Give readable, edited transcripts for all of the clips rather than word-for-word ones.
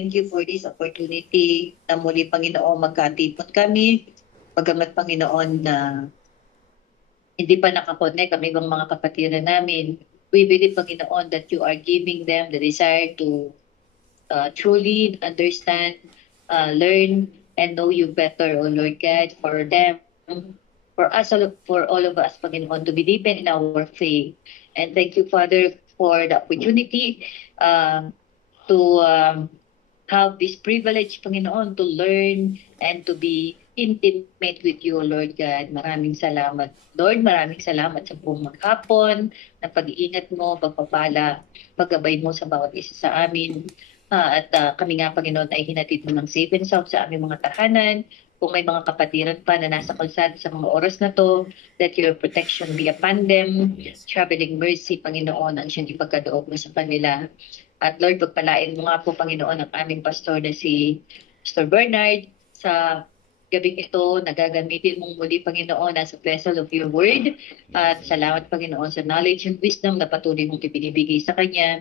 Thank you for this opportunity na muli, Panginoon, magkatipon kami. Pagamat, Panginoon, na hindi pa nakakonect kami ng mga kapatiran namin. We believe, Panginoon, that you are giving them the desire to truly understand, learn, and know you better, O Lord God, for them, for us, for all of us, Panginoon, to be deepen in our faith. And thank you, Father, for the opportunity to have this privilege, Panginoon, to learn and to be intimate with you, Lord God. Maraming salamat, Lord. Maraming salamat sa buong maghapon, na pag-iingat mo, pagpapala, paggabay mo sa bawat isa sa amin. At kami nga, Panginoon, ay hinatid mo ng safe and sound sa aming mga tahanan. Kung may mga kapatiran pa na nasa kalsada sa mga oras na to, let your protection be upon them. Traveling mercy, Panginoon, ang siyang ipagkaloob mo sa kanila. At Lord, pagpalain mo nga po, Panginoon, ang aming pastor na si Pastor Bernard sa gabing ito, nagagamitin mong muli, Panginoon, as a vessel of your word. At salamat, Panginoon, sa knowledge and wisdom na patuloy mong ibinibigay sa kanya.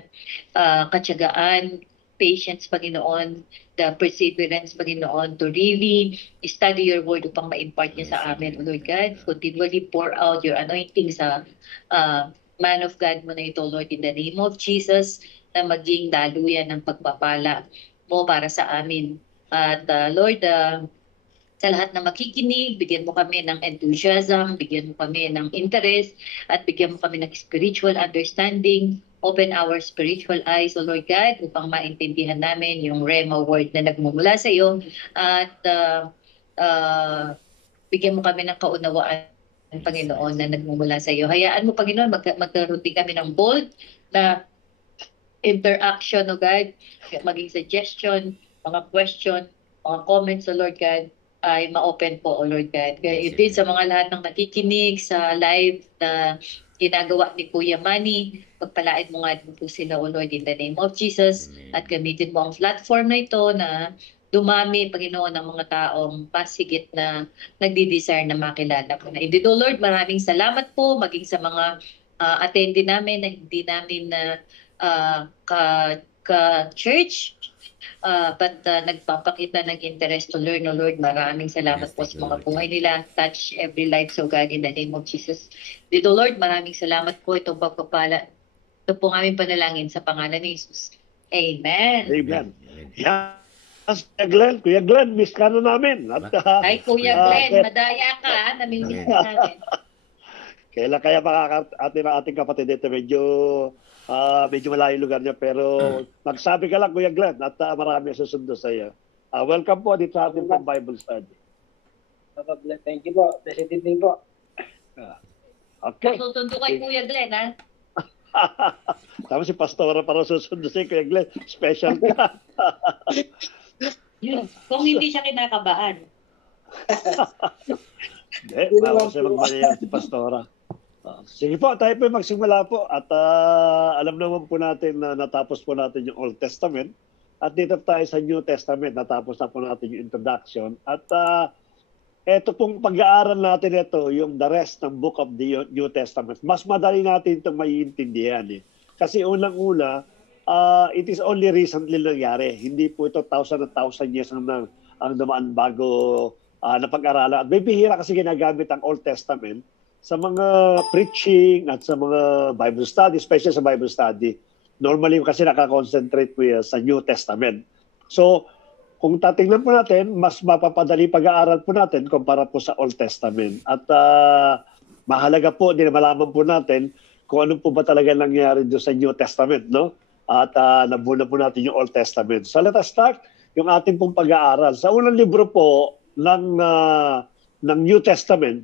Katyagaan, patience, Panginoon, the perseverance, Panginoon, to really study your word upang ma-impart niya sa amin, O Lord God. Continually pour out your anointing sa man of God mo na ito, Lord, in the name of Jesus, na maging daluyan ng pagpapala mo para sa amin. At Lord, sa lahat na makikinig, bigyan mo kami ng enthusiasm, bigyan mo kami ng interest, at bigyan mo kami ng spiritual understanding. Open our spiritual eyes, O Lord God, upang maintindihan namin yung Rhema word na nagmumula sa iyo. At bigyan mo kami ng kaunawaan, Panginoon, na nagmumula sa iyo. Hayaan mo, Panginoon, magkaroon din kami ng bold na interaction, O God, maging suggestion, mga question, mga comments, O Lord God, ay ma-open po, O Lord God. Kaya din sa mga lahat ng nakikinig sa live na ginagawa ni Kuya Manny, pagpalain mo nga din po sila, O Lord, in the name of Jesus. At gamitin mo ang platform na ito na dumami, Panginoon, ng mga taong pasigit na nagdi-desire na makilala ko na. Indeed, O Lord, maraming salamat po, maging sa mga attendee namin na hindi namin na ka-church, but nagpapakita ng interest to learn, O Lord. Maraming salamat po sa mga buhay nila. Touch every life, so God, in the name of Jesus. Dito, Lord, maraming salamat po itong pagpapala. Ito po aming panalangin sa pangalan ni Jesus. Amen. Amen. Yeah. Kuya Glenn, miss ka na namin. Ay, Kuya Glenn, madaya ka, namimiss ka namin. Kailan kaya ating kapatid dito, medyo malayo lugar niya, pero magsabi ka lang, Kuya Glenn, at marami susundo sa iyo. Welcome po dito sa ating Bible study. Thank you po. Blessed evening po. Okay. Susundo kay Kuya Glenn, ha? Tama si Pastora para susundo si Kuya Glenn. Special ka. Kung hindi siya kinakabahan. Hindi, bago siya magmalayan si Pastora. Sige po, tayo po magsimula po. At alam naman po natin na natapos po natin yung Old Testament. At dito tayo sa New Testament, natapos na po natin yung introduction. At eto pong pag-aaral natin ito, yung the rest ng book of the New Testament. Mas madali natin itong maiintindihan. Kasi unang-una, it is only recently nangyari. Hindi po ito thousand years ang dumaan bago napag-aralan. At may bihira kasi ginagamit ang Old Testament sa mga preaching at sa mga Bible study, especially sa Bible study. Normally kasi nakakonsentrate po sa New Testament. So, kung tatingnan po natin, mas mapapadali pag-aaral po natin kumpara po sa Old Testament. At mahalaga po, din malaman po natin kung ano po ba talaga nangyari doon sa New Testament, no? At nabuna po natin yung Old Testament. So let us start yung ating pong pag-aaral. Sa unang libro po ng New Testament,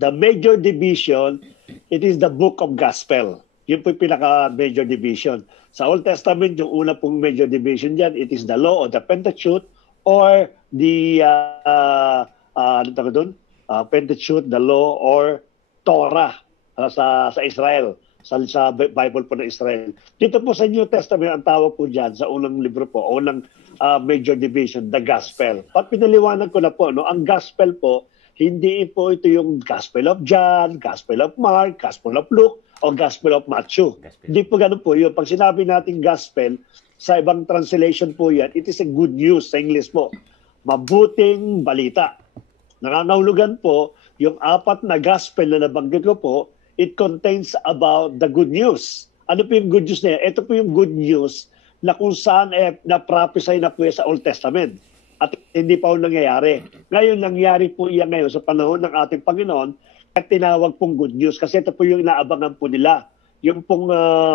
the major division, it is the book of gospel. Yun po yung pinaka-major division. Sa Old Testament, yung una pong major division dyan, it is the law of the Pentateuch or the Pentateuch, the law or Torah sa Israel, sa Bible po ng Israel. Dito po sa New Testament, ang tawag po dyan sa unang libro po, unang major division, the gospel. At pinaliwanag ko na po, no, ang gospel po, hindi po ito yung Gospel of John, Gospel of Mark, Gospel of Luke, o Gospel of Matthew. Gospel. Hindi po ganun po yun. Pag sinabi natin Gospel, sa ibang translation po yan, it is a good news sa English po. Mabuting balita. Nangangahulugan po, yung 4 na Gospel na nabanggit ko po, it contains about the good news. Ano po yung good news na yan? Ito po yung good news na kung saan na-prophesy na po sa Old Testament. At hindi pa po nangyayari. Ngayon, nangyari po yan ngayon sa panahon ng ating Panginoon at tinawag pong good news. Kasi ito po yung inaabangan po nila. Yung pong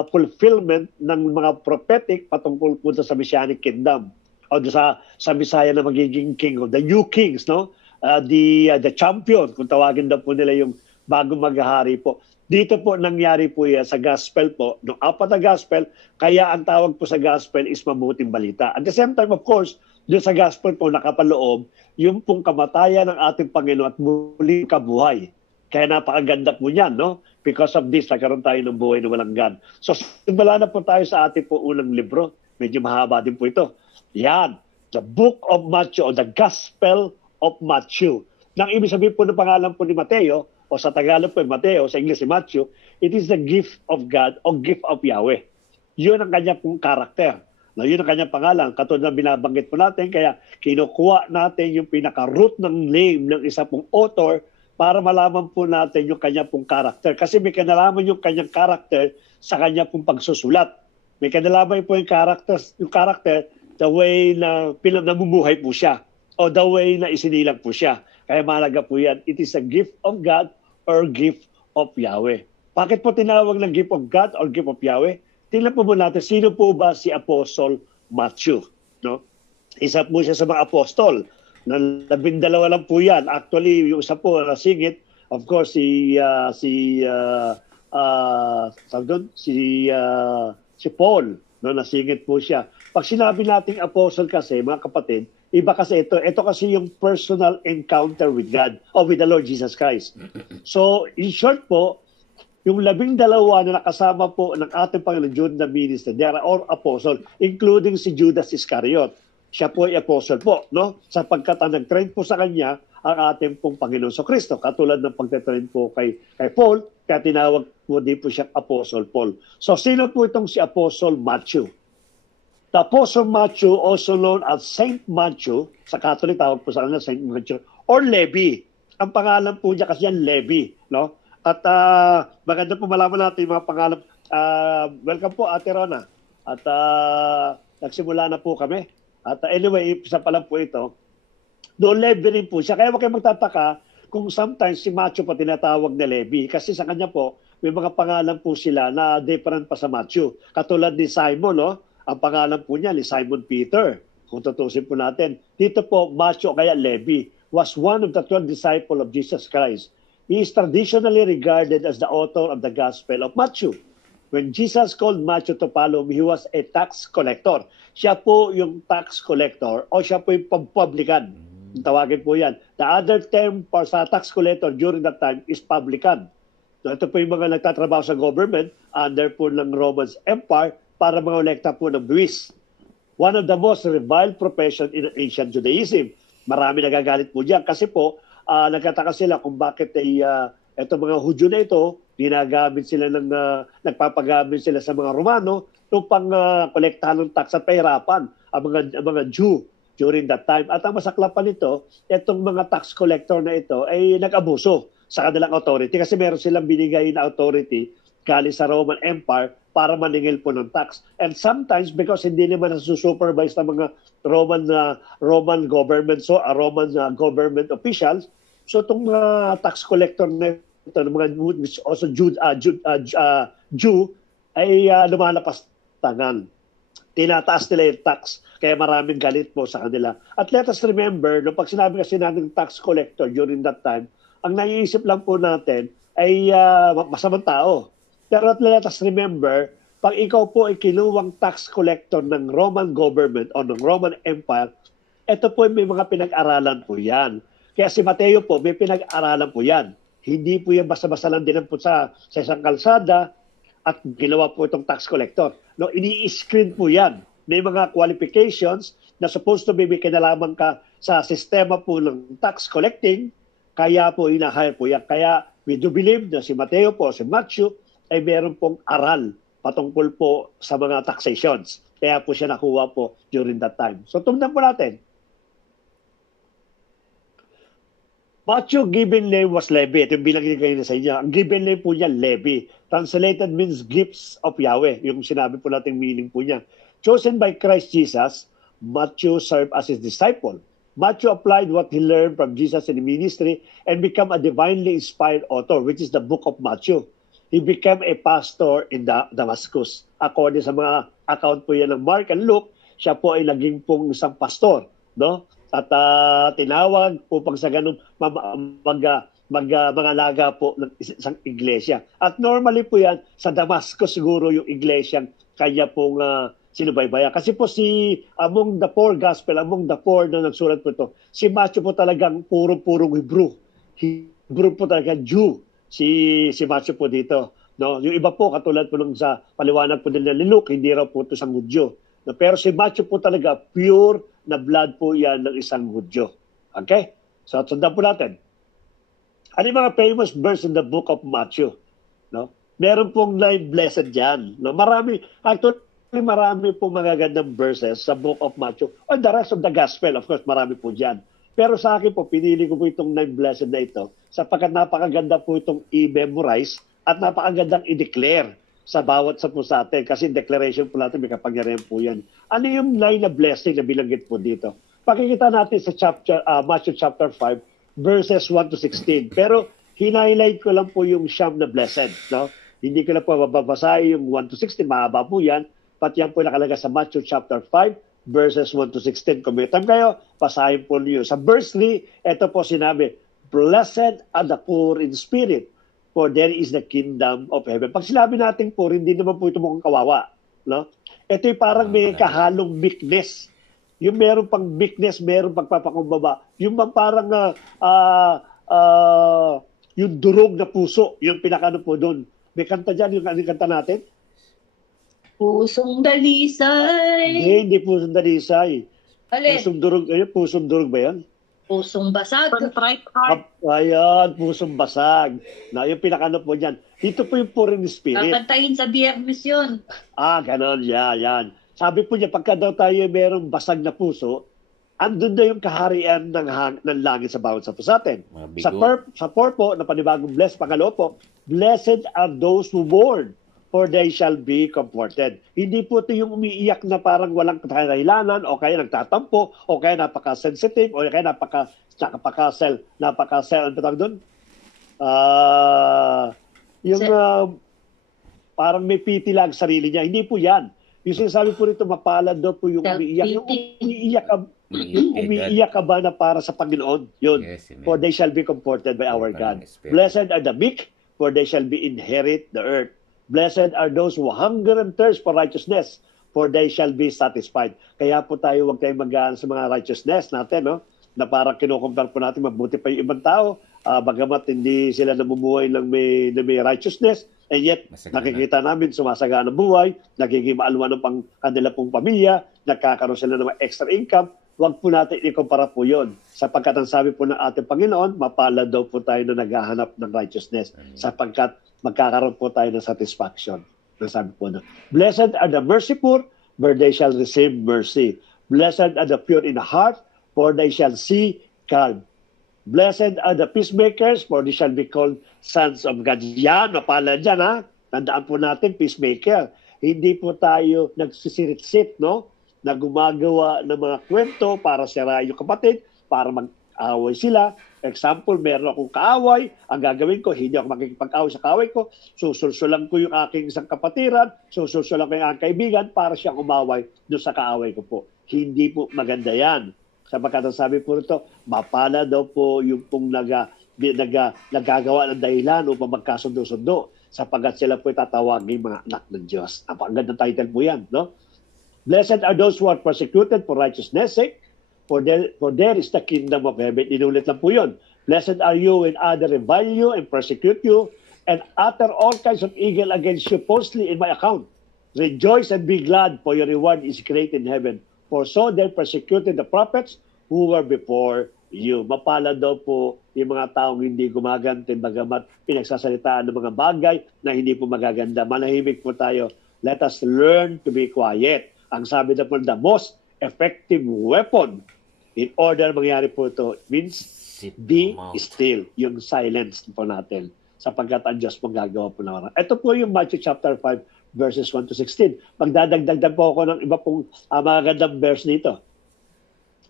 fulfillment ng mga prophetic patungkol po sa Messianic Kingdom. O sa Messiah na magiging king o the new kings, no? The champion, kung tawagin daw po nila yung bagong maghahari po. Dito po nangyari po yan sa gospel po. Noong 4 na gospel, kaya ang tawag po sa gospel is mabuting balita. At the same time, of course, doon sa gospel po nakapaloob, yung pong kamatayan ng ating Panginoon at muling kabuhay. Kaya napakaganda po niyan, no? Because of this, nagkaroon tayo ng buhay na walang gan. So, simula na po tayo sa ating po unang libro. Medyo mahaba din po ito. Yan, the Book of Matthew o the Gospel of Matthew. Nang ibig sabihin po ng pangalan po ni Mateo, o sa Tagalog po Mateo, sa English si Matthew, it is the gift of God o gift of Yahweh. Yun ang kanya pong karakter. No, yun ang kanyang pangalan. Katulad ng binabanggit po natin, kaya kinukuha natin yung pinaka-root ng name ng isa pong author para malaman po natin yung kanya pong karakter. Kasi may kinalaman yung kanyang karakter sa kanya pong pagsusulat. May kinalaman po yung karakter the way na namumuhay po siya o the way na isinilang po siya. Kaya mahalaga po yan. It is a gift of God or gift of Yahweh. Bakit po tinawag ng gift of God or gift of Yahweh? Tingnan po muna natin, sino po ba si Apostle Matthew? No? Isa po siya sa mga apostol. 12 lang po yan. Actually, yung isa po nasingit, of course, si Paul. No? Nasingit po siya. Pag sinabi nating apostle kasi, mga kapatid, iba kasi ito. Ito kasi yung personal encounter with God or with the Lord Jesus Christ. So, in short po, yung 12 na nakasama po ng ating Panginoon Jude na minister, they are all apostle, including si Judas Iscariot. Siya po ay apostle po, no? Sapagkat ang nag-train po sa kanya ang ating pong Panginoon sa Kristo. Katulad ng pagte-train po kay Paul, kaya tinawag po din po siya Apostle Paul. So, sino po itong si Apostle Matthew? The Apostle Matthew, also known as Saint Matthew, sa Catholic tawag po sa kanya Saint Matthew, or Levi. Ang pangalan po niya kasi yan Levi, no? At maganda po malaman natin yung mga pangalan. Welcome po, Ate Rona. At nagsimula na po kami. At anyway, isa pa lang po ito. Doon Levi rin po siya. Kaya huwag kayo magtataka kung sometimes si Matthew pa tinatawag na Levi. Kasi sa kanya po, may mga pangalan po sila na different pa sa Matthew. Katulad ni Simon, no? Ang pangalan po niya ni Simon Peter. Kung tutusin po natin. Dito po, Matthew kaya Levi was one of the 12 disciples of Jesus Christ. He is traditionally regarded as the author of the Gospel of Matthew. When Jesus called Matthew to follow him, he was a tax collector. Siya po yung tax collector o siya po yung publican. Tawagin po yan. The other term for sa tax collector during that time is publican. So, ito po yung mga nagtatrabaho sa government under po ng Roman Empire para mga kolekta po ng buwis. One of the most reviled profession in ancient Judaism. Marami nagagalit po diyan kasi po nagkataka sila kung bakit itong mga Hudyo na ito, nagpapagamit sila sa mga Romano upang kolektahan ng tax at pahirapan ang mga Jew during that time. At ang masaklapan nito, itong mga tax collector na ito ay nag-abuso sa kanilang authority kasi meron silang binigay na authority galing sa Roman Empire para maningil po ng tax. And sometimes, because hindi naman nasusupervise ng mga Roman government, government officials, so itong mga tax collector na ito, mga also Jew, ay lumalapas tangan. Tinataas nila yung tax, kaya maraming galit po sa kanila. At let us remember, no, pag sinabi kasi natin tax collector during that time, ang naiisip lang po natin ay masamang tao. Pero let us remember, pag ikaw po ay kinuwang tax collector ng Roman government o ng Roman Empire, ito po may mga pinag-aralan po yan. Kaya si Mateo po, may pinag-aralan po yan. Hindi po yan basta-basta lang dinampot sa isang kalsada at ginawa po itong tax collector. No, ini-screen po yan. May mga qualifications na supposed to be may kinalaman ka sa sistema po ng tax collecting, kaya po ina-hire po yan. Kaya we do believe na si Mateo po, si Matthew, ay meron pong aral patungkol po sa mga taxations. Kaya po siya nakuha po during that time. So tumnan po natin. Matthew given name was levy. Ito yung bilang kayo sa inyo. Ang given name po niya, levy. Translated means gifts of Yahweh. Yung sinabi po natin meaning po niya. Chosen by Christ Jesus, Matthew served as his disciple. Matthew applied what he learned from Jesus in the ministry and became a divinely inspired author, which is the book of Matthew. He became a pastor in Damascus. According sa mga account po yan ng Mark and Luke, siya po ay naging pong isang pastor, no? At tinawag po pang sa ganun mangalaga po ng isang iglesia. At normally po yan sa Damascus siguro yung iglesia kanya pong sinubaybaya. Kasi po among the four gospel, among the four na nagsulat po ito, si Matthew po talagang puro-purong Hebrew. Hebrew po talaga Jew. Si Matthew po dito. No? Yung iba po, katulad po nung sa paliwanag po nila ni Luke, hindi raw po ito isang Hudyo. No? Pero si Matthew po talaga, pure na blood po yan ng isang Hudyo. Okay? So, sundan po natin. Ano yung mga famous verse in the book of Matthew? No? Meron pong 9 blessed dyan. No? Marami pong magagandang verses sa book of Matthew. And the rest of the gospel, of course, marami po dyan. Pero sa akin po, pinili ko po itong 9 blessed na ito sapagkat napakaganda po itong i-memorize at napakagandang i-declare sa bawat sa po sa atin. Kasi declaration po natin, may kapangyarihan po yan. Ano yung 9 na blessing na bilanggit po dito? Pakikita natin sa Matthew chapter 5, verses 1 to 16. Pero hinighlight ko lang po yung siyam na blessed. No? Hindi ko na po mababasahin yung 1 to 16, mahaba po yan. Pati yan po nakalagay sa Matthew chapter 5, verses 1 to 16. Kung may time kayo, pasahin po niyo. Sa verse 3, ito po sinabi, Blessed are the poor in spirit, for there is the kingdom of heaven. Pag sinabi natin poor, hindi naman po ito mukhang kawawa. No? Ito'y parang may kahalong meekness. Yung meron pang meekness, meron pagpapakumbaba. Yung parang yung durog na puso, yung pinakano po doon. May kanta dyan, yung kanta natin. Pusong dalisay. Hindi pusong dalisay. Alin? Pusong durog ba yan? Pusong basag. Contrite heart. Ayan, pusong basag. Na, yung pinakano po dyan. Dito po yung poor in spirit. Kakantahin sa biyernes yun. Ganon, yan. Sabi po niya, pagka daw tayo merong basag na puso, andun na yung kaharian ng langit sa bawat sa puso atin. Sa 4 po, na panibagong blessed, pangalawa po, blessed are those who mourn, for they shall be comforted. Hindi po ito yung umiiyak na parang walang kadahilanan, o kaya nagtatampo, o kaya napaka-sensitive, o kaya napaka-sell, ano pa tawag doon? Parang may pity lang sarili niya. Hindi po yan. Yung sinasabi po rito, mapalad daw po yung umiiyak. Yung umiiyak ka ba na para sa Panginoon? Yun. Yes, for they shall be comforted by our God. Blessed are the meek, for they shall be inherit the earth. Blessed are those who hunger and thirst for righteousness, for they shall be satisfied. Kaya po tayo huwag tayong mag-aan sa mga righteousness natin, no? Na parang kinukumpare po natin, mabuti pa yung ibang tao, bagamat hindi sila namumuhay ng may righteousness, and yet nakikita namin sumasagaan ang buhay, nagiging maalwan ng kanila pong pamilya, nagkakaroon sila ng extra income. Huwag po natin ikumpara po yun. Sapagkat ang sabi po ng ating Panginoon, mapalad daw po tayo na naghahanap ng righteousness. Sapagkat magkakaroon po tayo ng satisfaction. Nasabi po na, blessed are the merciful, for they shall receive mercy. Blessed are the pure in heart, for they shall see God. Blessed are the peacemakers, for they shall be called sons of God. Yan, mapala dyan, ha? Tandaan po natin, peacemaker. Hindi po tayo nagsisirit-sit, no? Na gumagawa ng mga kwento para sirain yung kapatid, para mag-away sila. Example, meron akong kaaway, ang gagawin ko, hindi ako makikipag-away sa kaaway ko, susulsulan ko yung aking isang kapatiran, susulsulan ko yung aking kaibigan para siyang umaway doon sa kaaway ko po. Hindi po maganda yan. Sapagkat ang sabi po nito, mapala daw po yung pong nagagawa ng dahilan upang magkasundo-sundo sapagkat sila po tatawagin mga anak ng Diyos. Ang ganda title po yan, no? Blessed are those who are persecuted for righteousness' sake, for there is the kingdom of heaven. Inulit lang po yun. Blessed are you when others revile you and persecute you and utter all kinds of evil against you falsely in my account. Rejoice and be glad, for your reward is great in heaven. For so they persecuted the prophets who were before Mapalad daw po yung mga taong hindi gumaganti bagamat pinagsasalitaan ng mga bagay na hindi po magaganda. Manahimik po tayo. Let us learn to be quiet. Ang sabi na po, the most effective weapon in order mangyari po ito means be still. Yung silence po natin sapagkat ang Diyos po gagawa po na. Ito po yung Matthew chapter 5 verses 1 to 16. Magdadagdag po ako ng iba pong mga gandang verse dito.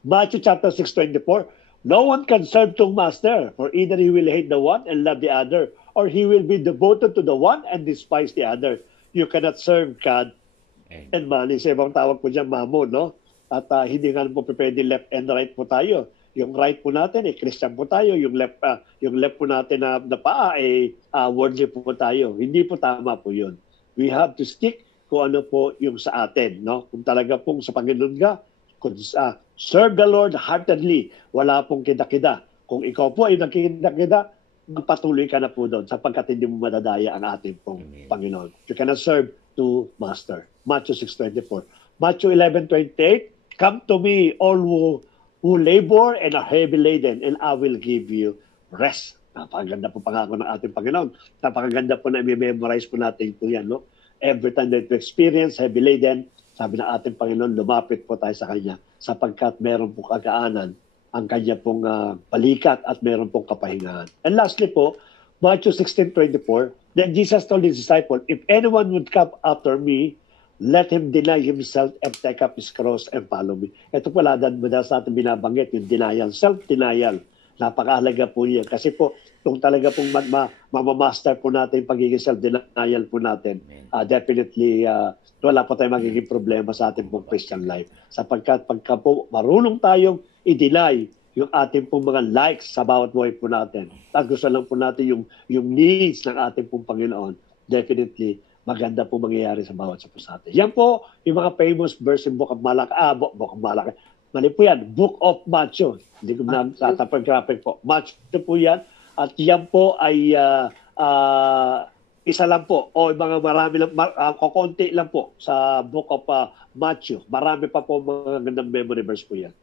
Matthew chapter 6:24. No one can serve two masters, for either he will hate the one and love the other, or he will be devoted to the one and despise the other. You cannot serve God and money. Sa ibang tawag po dyan, mammon, no? At hindi nga po pwede left and right po tayo. Yung right po natin, Christian po tayo. Yung left po natin na paa, worldly po tayo. Hindi po tama po yun. We have to stick kung ano po yung sa atin, no? Kung talaga pong sa Panginoon ka, serve the Lord heartedly. Wala pong kida-kida. Kung ikaw po ay nagkikida-kida, magpatuloy ka na po doon sapagkat hindi mo madadaya ang ating pong Panginoon. You cannot serve two master. Matthew 6:24. Matthew 11:28. Come to me, all who labor and are heavy laden, and I will give you rest. Napakaganda po pangako ng ating Panginoon. Napakaganda po na i-memorize po natin po yan. No? Every time that we experience heavy laden, sabi ng ating Panginoon, lumapit po tayo sa Kanya sapagkat meron pong kagaanan ang Kanya pong balikat at meron pong kapahingahan. And lastly po, Matthew 16:24, then Jesus told His disciples, if anyone would come after me, let him deny himself and take up his cross and follow me. Ito po ladan madalas natin binabanggit, yung denial, self-denial. Napakahalaga po yan. Kasi po, kung talaga pong mamamaster po natin yung pagiging self-denial po natin, definitely, wala po tayong magiging problema sa ating pong Christian life. Sapagkat pagka po marunong tayong i-deny yung ating pong mga likes sa bawat buhay po natin, at gusto lang po natin yung needs ng ating pong Panginoon, definitely, maganda po mangyayari sa bawat sa po sa atin. Yan po yung mga famous verse in Book of Malaki. Book of Malaki. Mali po yan, Book of Matthew. Hindi ko na tatapag-graphic po. Matthew po yan. At yan po ay isa lang po o mga marami lang, kukunti lang po sa Book of Matthew. Marami pa po mga gandang memory verse po yan.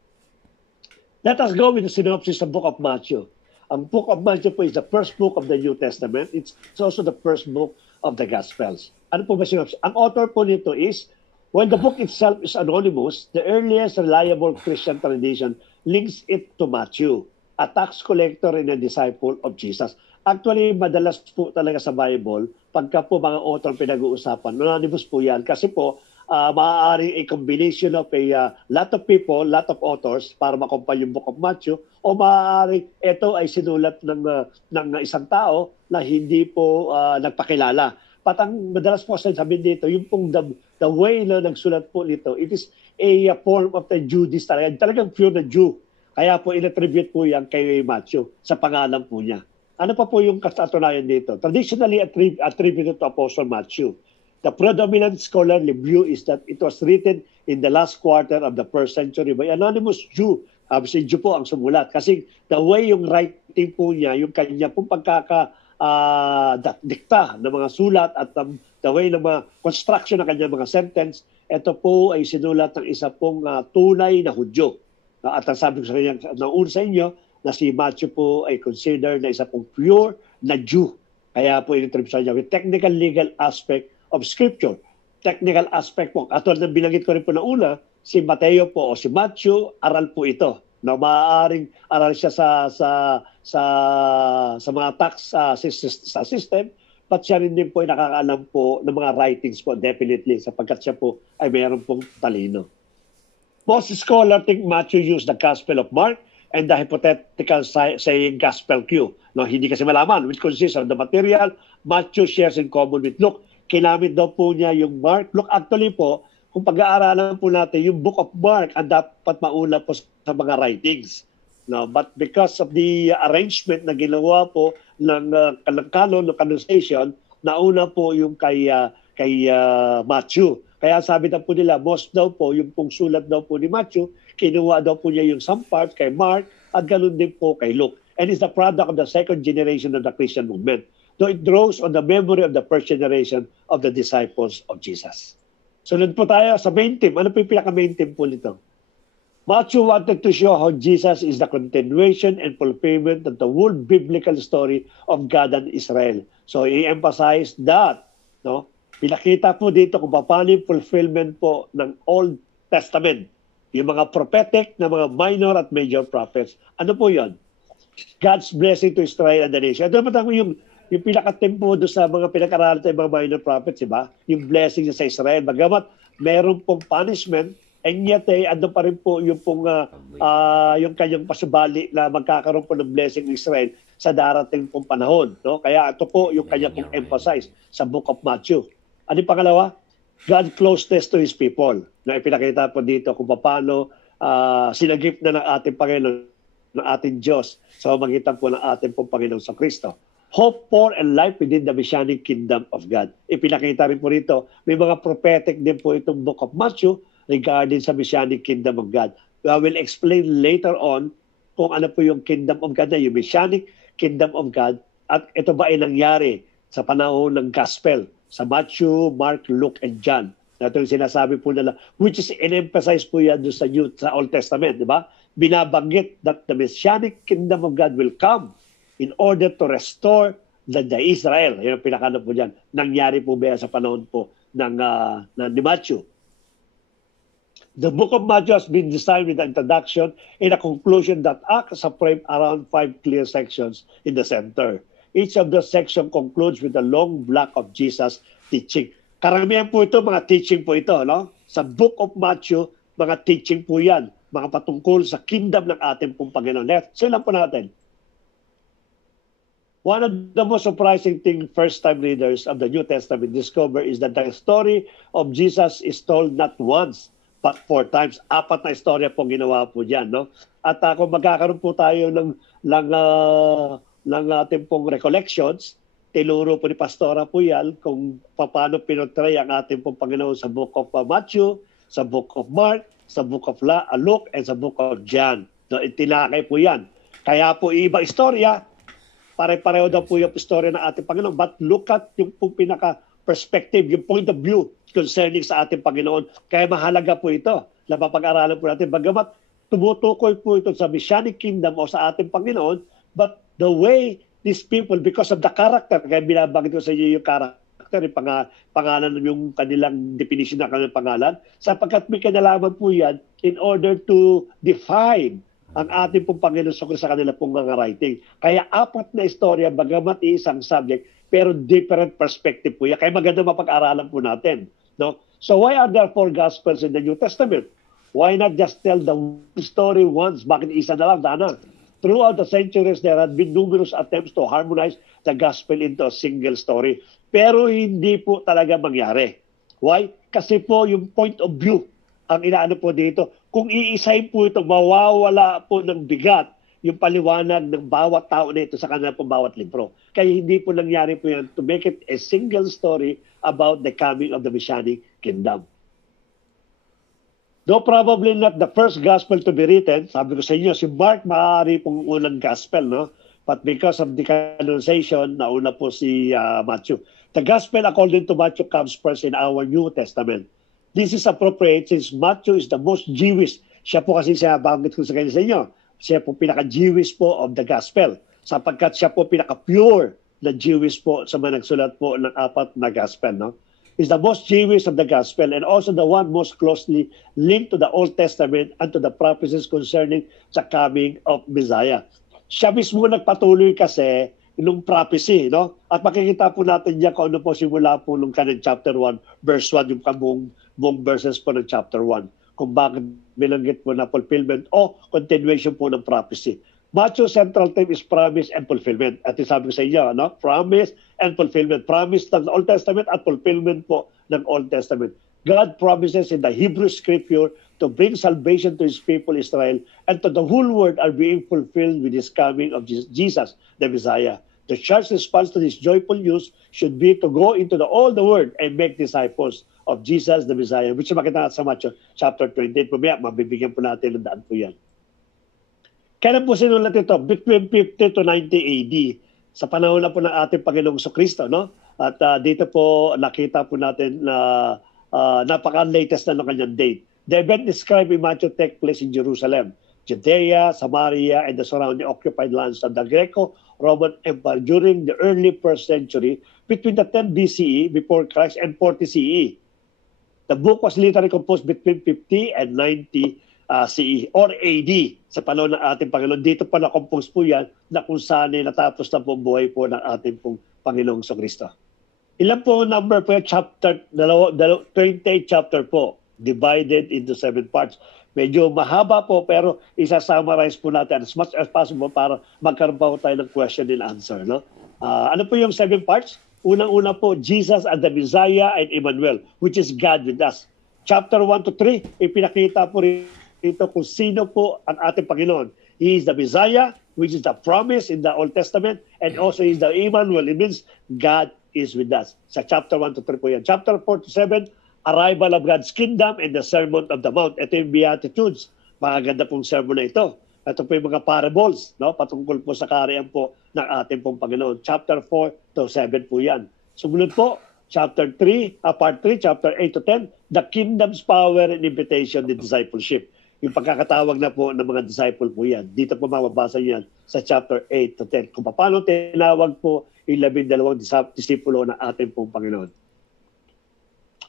Let us go with the synopsis of Book of Matthew. Ang Book of Matthew po is the first book of the New Testament. It's also the first book of the Gospels. Ano po ba synopsis? Ang author po nito is, when the book itself is anonymous, the earliest reliable Christian tradition links it to Matthew, a tax collector and a disciple of Jesus. Actually, madalas po talaga sa Bible, pagka po mga author pinag-uusapan, anonymous po yan. Kasi po, maaaring a combination of a lot of people, lot of authors para makumpay yung Book of Matthew, o maaaring ito ay sinulat ng isang tao na hindi po nagpakilala. Patang madalas po sabihin dito, yung pong the way na nagsulat po nito, it is a form of the Judaism talaga. Talagang pure na Jew. Kaya po in-attribute po yan kay Matthew sa pangalan po niya. Ano pa po yung katunayan dito? Traditionally attributed to Apostle Matthew. The predominant scholarly view is that it was written in the last quarter of the first century by anonymous Jew. Si Jew po ang sumulat. Kasi the way yung writing po niya, yung kanya pong dikta ng mga sulat at the way ng mga construction ng kanyang mga sentence, ito po ay sinulat ng isa pong tunay na Hudyo. At ang sabi ko sa kanya, nauna sa inyo, na si Matthew po ay considered na isa pong pure na Jew. Kaya po in-attribute sa kanya with technical legal aspect of Scripture. Technical aspect po. At ng binanggit ko rin po na una, si Mateo po o si Matthew, aral po ito. Na maaaring aral siya sa mga tax system, but siya rin din po ay nakakaalam po ng mga writings po, definitely, sapagkat siya po ay mayroon pong talino. Most scholars think Matthew used the Gospel of Mark and the hypothetical saying Gospel Q. No, hindi kasi malaman, which consists of the material Matthew shares in common with Luke. Kinamit daw po niya yung Mark. Luke, actually po, kung pag-aaralan po natin, yung Book of Mark ang dapat mauna po sa mga writings. No, but because of the arrangement na ginawa po ng canon, ng canonization, nauna po yung kay Matthew. Kaya sabi na po nila, most daw po, yung pong sulat daw po ni Matthew, kinuha daw po niya yung some part kay Mark at ganun din po kay Luke. And it's the product of the second generation of the Christian movement. Though it draws on the memory of the first generation of the disciples of Jesus. Sunod po tayo sa main theme. Ano po yung pinaka-main theme po nito? Matthew wanted to show how Jesus is the continuation and fulfillment of the whole biblical story of God and Israel. So i-emphasize that, no? Pinakita po dito kung paano yung fulfillment po ng Old Testament. Yung mga prophetic na mga minor at major prophets. Ano po yon? God's blessing to Israel and the nation. Ito naman yung pinakatempo doon sa mga pinag-aralan sa mga minor prophets, diba? Yung blessing niya sa Israel. Bagamat meron pong punishment, and yet ano pa rin po yung pong yung kanyang pasubali na magkakaroon po ng blessing ng Israel sa darating pong panahon. No? Kaya ito po yung kanya pong emphasize sa Book of Matthew. Ano yung pangalawa? God closeness to His people. Na ipinakita po dito kung paano sinagip na ng ating Panginoon, ng ating Diyos sa pamamagitan po ng ating pong Panginoon sa Kristo. Hope for and life within the Messianic Kingdom of God. Ipinakita rin po rito, may mga prophetic din po itong Book of Matthew regarding sa Messianic Kingdom of God. I will explain later on kung ano po yung Kingdom of God na yung Messianic Kingdom of God at ito ba ay nangyari sa panahon ng Gospel sa Matthew, Mark, Luke, and John. Ito yung sinasabi po nila, which is in-emphasize po yan sa Old Testament, di ba? Binabanggit that the Messianic Kingdom of God will come in order to restore the Israel. Yan ang pinakano po dyan. Nangyari po ba sa panahon po ni Matthew. The Book of Matthew has been designed with the introduction and a conclusion that acts as a frame around 5 clear sections in the center. Each of the section concludes with a long block of Jesus teaching. Karamihan po ito, mga teaching po ito. No? Sa Book of Matthew, mga teaching po yan. Mga patungkol sa kingdom ng ating pong Panginoon. So lang po natin. One of the most surprising things first-time readers of the New Testament discover is that the story of Jesus is told not once, but 4 times. 4 na istorya pong ginawa po dyan. No? At kung magkakaroon po tayo ng ating pong recollections, tinuro po ni Pastora po yan kung paano pinotray ang ating pong Panginoon sa Book of Matthew, sa Book of Mark, sa Book of Luke, and sa Book of John. No, itinakay po yan. Kaya po iba istorya, pare-pareho daw po yung istorya ng ating Panginoon. But look at yung pinaka-perspective, yung point of view concerning sa ating Panginoon. Kaya mahalaga po ito na mapag-aralan po natin. Bagamat tumutukoy po ito sa Messianic Kingdom o sa ating Panginoon, but the way these people, because of the character, kaya binabanggit ko sa inyo yung character, yung pangalan, yung kanilang definition ng kanilang pangalan, sapagkat may kinalaman po yan in order to define ang ating pong Panginoon sa kanila pong mga writing. Kaya 4 na istorya, bagamat isang subject, pero different perspective po yan. Kaya maganda mapag-aralan po natin. No? So why are there 4 Gospels in the New Testament? Why not just tell the story once? Bakit isa na lang, Dana? Throughout the centuries, there had been numerous attempts to harmonize the Gospel into a single story. Pero hindi po talaga mangyari. Why? Kasi po yung point of view ang inaano po dito. Kung iisay po ito, mawawala po ng bigat yung paliwanag ng bawat tao na ito sa kanila po bawat libro. Kaya hindi po nangyari po yan to make it a single story about the coming of the Messianic Kingdom. Though probably not the first gospel to be written, sabi ko sa inyo, si Mark maaari pong unang gospel, no? But because of the canonization, nauna po si Matthew. The gospel according to Matthew comes first in our New Testament. This is appropriate since Matthew is the most Jewish. Siya po kasi banggit ko sa inyo. Siya po pinaka-Jewish po of the gospel. Sapagkat siya po pinaka-pure na Jewish po sa mga nagsulat po ng 4 na gospel, no? Is the most Jewish of the gospel and also the one most closely linked to the Old Testament and to the prophecies concerning the coming of Messiah. Siya mismo nagpatuloy kasi nung prophecy, no? At makikita po natin diyan kung ano po simula po nung kanang chapter 1, verse 1, yung buong verses po ng chapter 1. Kung bakit bilanggit po na fulfillment o continuation po ng prophecy. Matthew's central theme is promise and fulfillment. At sabi ko sa inyo, no? Promise and fulfillment. Promise ng Old Testament at fulfillment po ng Old Testament. God promises in the Hebrew Scripture to bring salvation to His people Israel and to the whole world are being fulfilled with His coming of Jesus, the Messiah. The church's response to this joyful news should be to go into all the world and make disciples of Jesus, the Messiah, which makita natin sa Matthew chapter 28. Pumaya, mabibigyan po natin ng daan po yan. Kailan po sinulat ito? Between 50 to 90 AD. Sa panahon na po ng ating Panginoong Kristo, no? At dito po nakita po natin na napaka-latest na ng kanyang date. The event described in Matthew take place in Jerusalem, Judea, Samaria, and the surrounding occupied lands of the Greco-Roman Empire during the early 1st century between the 10 BCE before Christ and 40 CE. The book was literally composed between 50 and 90 CE or AD sa panahon ng ating Panginoon. Dito pa na-compose po yan na kung saan natapos na po ang buhay po ng ating pong Panginoong Kristo. Ilan po number po yung chapter? 28 chapter po, divided into 7 parts. Medyo mahaba po pero isa-summarize po natin as much as possible para magkaroon pa po tayo ng question and answer. No? Ano po yung 7 parts? Unang-una po, Jesus as the Messiah and Emmanuel, which is God with us. Chapter 1 to 3, ipinakita po rito kung sino po ang ating Panginoon. He is the Messiah, which is the promise in the Old Testament, and also he is the Emmanuel. It means God is with us. Sa chapter 1 to 3 po yan. Chapter 4 to 7, arrival of God's kingdom and the Sermon of the Mount. Ito yung Beatitudes. Maganda pong sermon na ito. Ito po yung mga parables, no? Patungkol po sa kaharian po ng ating pong Panginoon. Chapter 4 to 7 po yan. Sumunod po, chapter 3, part 3, chapter 8 to 10, the kingdom's power and invitation, the discipleship. Yung pagkakatawag na po ng mga disciple po yan. Dito po mababasa yan sa chapter 8 to 10. Kung paano tinawag po yung 12 disipulo ng ating pong Panginoon.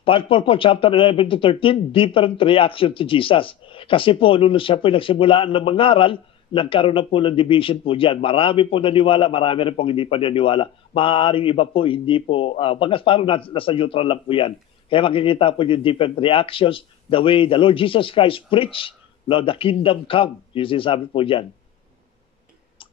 Part 4 po, chapter 11 to 13, different reaction to Jesus. Kasi po, nung siya po nagsimulaan ng mangaral, nagkaroon na po ng division po dyan. Marami po naniwala, marami rin pong hindi pa naniwala. Maaaring iba po, hindi po, bagas parang nasa neutral lang po yan. Kaya makikita po yung different reactions, the way the Lord Jesus Christ preached, Lord, the kingdom come. Yung sinasabi po dyan.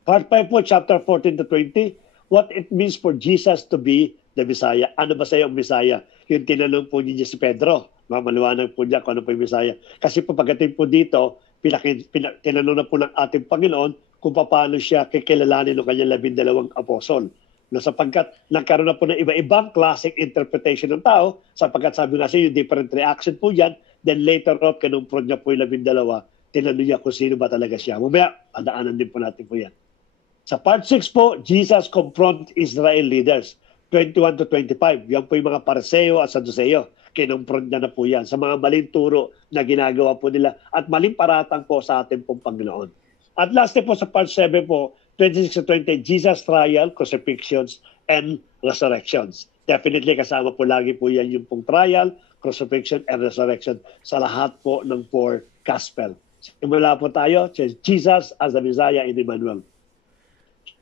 Part 5 po, chapter 14 to 20, what it means for Jesus to be the Messiah. Ano ba sa'yo ang Messiah? Yung tinanong po niya si Pedro. Maliwanag po niya kung ano po yung Messiah. Kasi po pagdating po dito, tinanong na po ng ating Panginoon kung paano siya kikilalanin ng kanyang 12 apostol. No, sapagkat nagkaroon na po ng iba-ibang classic interpretation ng tao, sapagkat sabi nga siya yung different reaction po yan, then later on, kinumpron niya po yung 12, tinanong niya kung sino ba talaga siya. Mamaya, padaanan din po natin po yan. Sa part 6 po, Jesus confront Israel leaders, 21 to 25. Yan po yung mga Pariseo at Saduseo. Kinumpron na po yan sa mga maling turo na ginagawa po nila at maling paratang po sa ating pong Panginoon. At last po sa part 7 po, 26 to 20, Jesus trial, crucifixions, and resurrections. Definitely kasama po lagi po yan yung pong trial, crucifixion, and resurrection sa lahat po ng 4 gospel. Simula po tayo, Jesus as the Messiah in Emmanuel.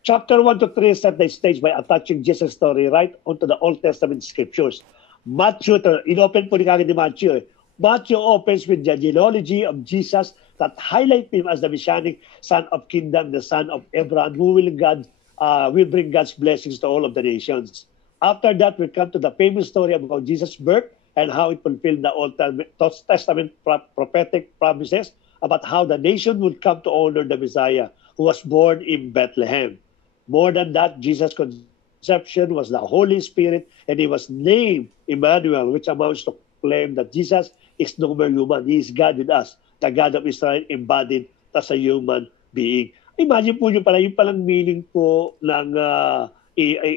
Chapter 1 to 3 set the stage by attaching Jesus' story right onto the Old Testament scriptures. Matthew, inopen po ni kagad ni Matthew. Matthew opens with the genealogy of Jesus that highlight him as the Messianic son of kingdom, the son of Abraham, who will bring God's blessings to all of the nations. After that, we come to the famous story about Jesus' birth and how it fulfilled the Old Testament prophetic promises about how the nation would come to honor the Messiah who was born in Bethlehem. More than that, Jesus' conception was the Holy Spirit, and he was named Emmanuel, which amounts to claim that Jesus is no more human. He is God with us, the God of Israel embodied as a human being. Imagine po yung palang meaning po ng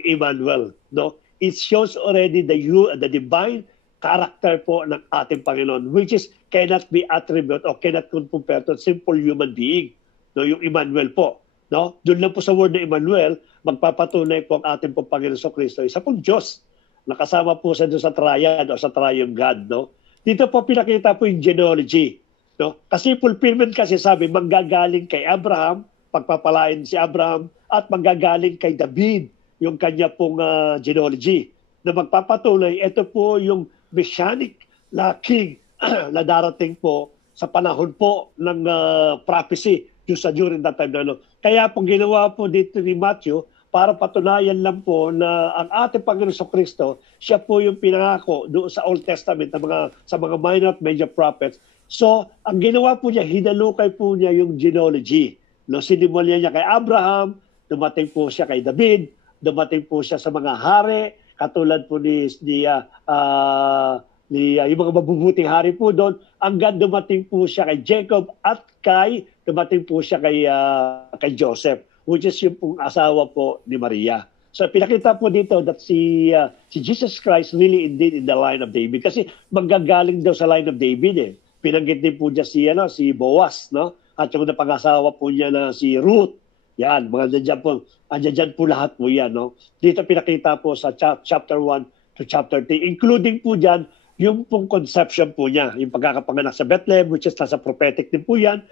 Emmanuel. No? It shows already the divine character po ng ating Panginoon, which is cannot be attributed or cannot compare to a simple human being. No? Yung Emmanuel po. No? Doon lang po sa word na Emmanuel, magpapatunay po ang ating pong Panginoon Kristo. Isa pong Diyos. Nakasama po sa doon sa triad o sa triune God. No? Dito po pinakita po yung genealogy. No? Kasi fulfillment kasi sabi, manggagaling kay Abraham, pagpapalain si Abraham, at manggagaling kay David, yung kanya pong genealogy. Na magpapatuloy, ito po yung messianic na king na darating po sa panahon po ng prophecy during that time na ano. Kaya po ginawa po dito ni Matthew para patunayan lang po na ang ating Panginoon Kristo, siya po yung pinangako doon sa Old Testament sa mga minor at major prophets. So, ang ginawa po niya, hinalukay po niya yung genealogy. No, sinimula niya kay Abraham, dumating po siya kay David, dumating po siya sa mga hari, katulad po ni yung mga mabubuting hari po doon, hanggang dumating po siya kay Jacob at dumating po siya kay Joseph, which is yung pong asawa po ni Maria. So pinakita po dito that si Jesus Christ really indeed in the line of David. Kasi manggagaling daw sa line of David eh. Pinanggit din po niya si Boaz, no? At yung napag-asawa po niya na si Ruth. Yan, mga andyan po lahat po yan, no? Dito pinakita po sa chapter 1 to chapter 3, including po dyan yung pong conception po niya, yung pagkakapanganak sa Bethlehem, which is nasa prophetic din po yan.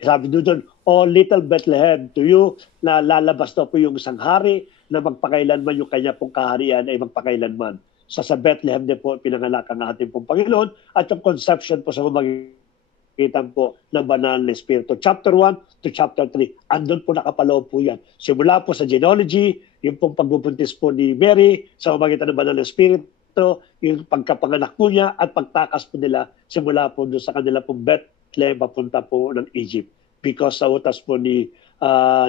Sabi doon, "O little Bethlehem, to you na lalabas na po yung isang hari na magpakailanman yung kanya pong kaharian ay magpakailanman." Sa Bethlehem din po pinanganak ang ating pong Panginoon at yung conception po sa pamamagitan po ng banal na Espiritu. Chapter 1 to chapter 3, andun po nakapaloob po yan. Simula po sa genealogy, yung pong pagbubuntis po ni Mary sa pamamagitan ng banal na Espiritu, yung pagkapanganak po niya at pagtakas po nila simula po doon sa kanila pong Bethlehem papunta po ng Egypt. Because sa utas po ni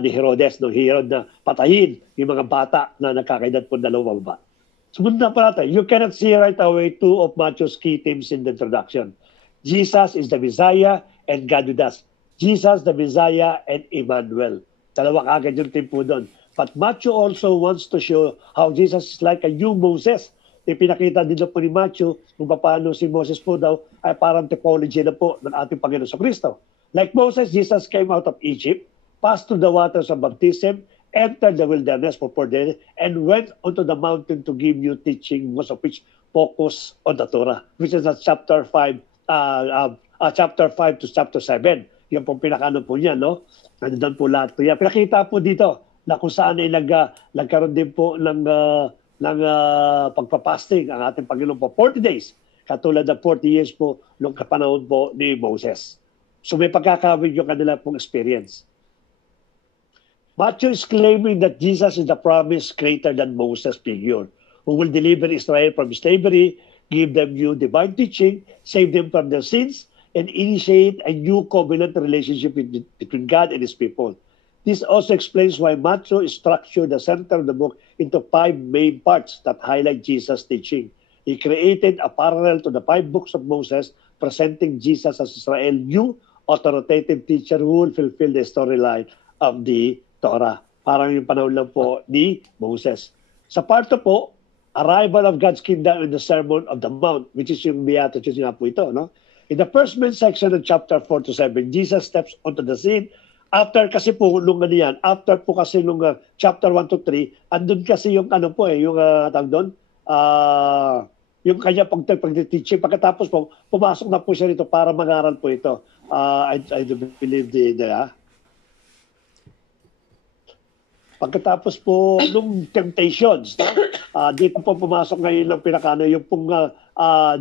Herodes, Herod na patayin yung mga bata na nakakaedad po 2 baba. Sumunod pa natin, you cannot see right away two of Matthew's key themes in the introduction. Jesus is the Messiah and God with us. Jesus, the Messiah, and Emmanuel. Dalawa kagad yung theme po doon. But Matthew also wants to show how Jesus is like a new Moses. Ipinakita din po ni Matthew kung paano si Moses po daw ay parang typology na po ng ating Panginoon sa Kristo. Like Moses, Jesus came out of Egypt, passed through the waters of baptism, entered the wilderness for 40 days, and went onto the mountain to give you teaching, most of which focus on the Torah, which is at chapter 5 to chapter 7. Yan po pinakaano po niya, no? Nandun po lahat po yan. Pinakita po dito na kung saan ay nagkaroon din po ng pagpapasting ang ating Panginoon po 40 days, katulad ng 40 years po nung kapanahon po ni Moses. So may pagkakawin yung kanila pong experience. Matthew is claiming that Jesus is the promised greater than Moses figure who will deliver Israel from slavery, give them new divine teaching, save them from their sins, and initiate a new covenant relationship between God and His people. This also explains why Matthew structured the center of the book into 5 main parts that highlight Jesus' teaching. He created a parallel to the 5 books of Moses, presenting Jesus as Israel's new authoritative teacher who will fulfill the storyline of the Torah. Parang yung panahon lang po ni Moses. Sa part 2 po, arrival of God's kingdom in the Sermon of the Mount, which is yung Beatitudes nga po ito, no? In the first main section of chapter 4 to 7, Jesus steps onto the scene. After kasi po, after po kasi nung chapter 1 to 3, andun kasi yung tawag doon, yung kanya pag-teaching. Pagkatapos po, pumasok na po siya rito para mag-aral po ito. I do believe pagkatapos po nung temptations, dito po pumasok ngayon ng pinakano, yung pong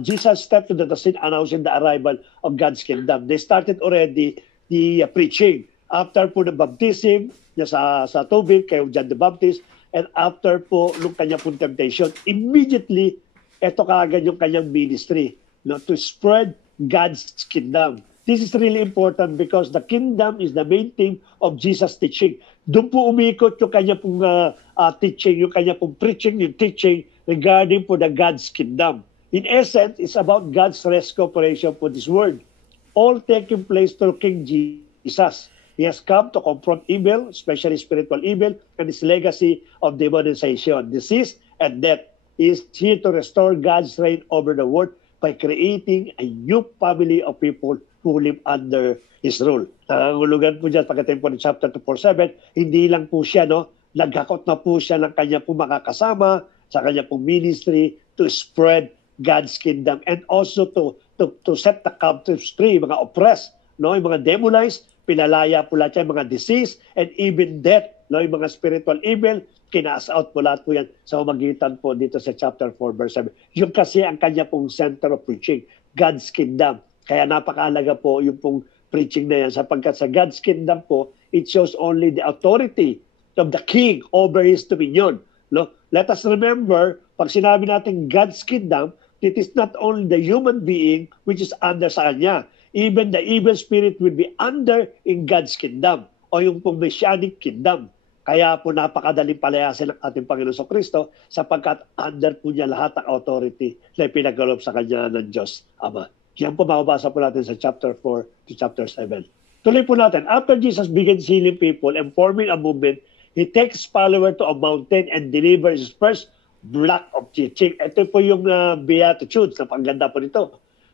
Jesus stepped to the scene announcing the arrival of God's kingdom. They started already the preaching. After po ng baptism niya sa tubig, kay John the Baptist, and after po nung kanya pong temptation, immediately, ito kaagad yung kanyang ministry, no, to spread God's kingdom. This is really important because the kingdom is the main theme of Jesus' teaching. Doon po umikot yung kanya pong teaching, yung kanya pong preaching, yung teaching regarding po the God's kingdom. In essence, it's about God's rescue operation for this world. All taking place through King Jesus. He has come to confront evil, especially spiritual evil, and his legacy of demonization, disease, and death. He is here to restore God's reign over the world by creating a new family of people who live under His rule. Nangangulugan po dyan pagdating po ng chapter 2-4-7, hindi lang po siya, no, naghakot na po siya ng kanya po makakasama sa kanya pong ministry to spread God's kingdom and also to set the captives free, mga oppressed, no, yung mga demonized, pinalaya po lahat yan, mga disease and even death, no, yung mga spiritual evil, kinaas out po lahat po yan sa pamamagitan po dito sa chapter 4 verse 7. Yung kasi ang kanya pong center of preaching, God's kingdom. Kaya napakahalaga po yung pong preaching na yan sapagkat sa God's kingdom po, it shows only the authority of the king over his dominion. No? Let us remember, pag sinabi natin God's kingdom, it is not only the human being which is under sa kanya. Even the evil spirit will be under in God's kingdom o yung pong messianic kingdom. Kaya po napakadaling palayasin ng ating Panginoon sa Kristo sapagkat under po niya lahat ng authority na ipinagkaloob sa kanya ng Diyos Ama. Yan po mababasa po natin sa chapter 4 to chapter 7. Tuloy po natin. After Jesus begins healing people and forming a movement, He takes follower to a mountain and delivers His first block of teaching. Ito po yung Beatitudes. Napakaganda po nito.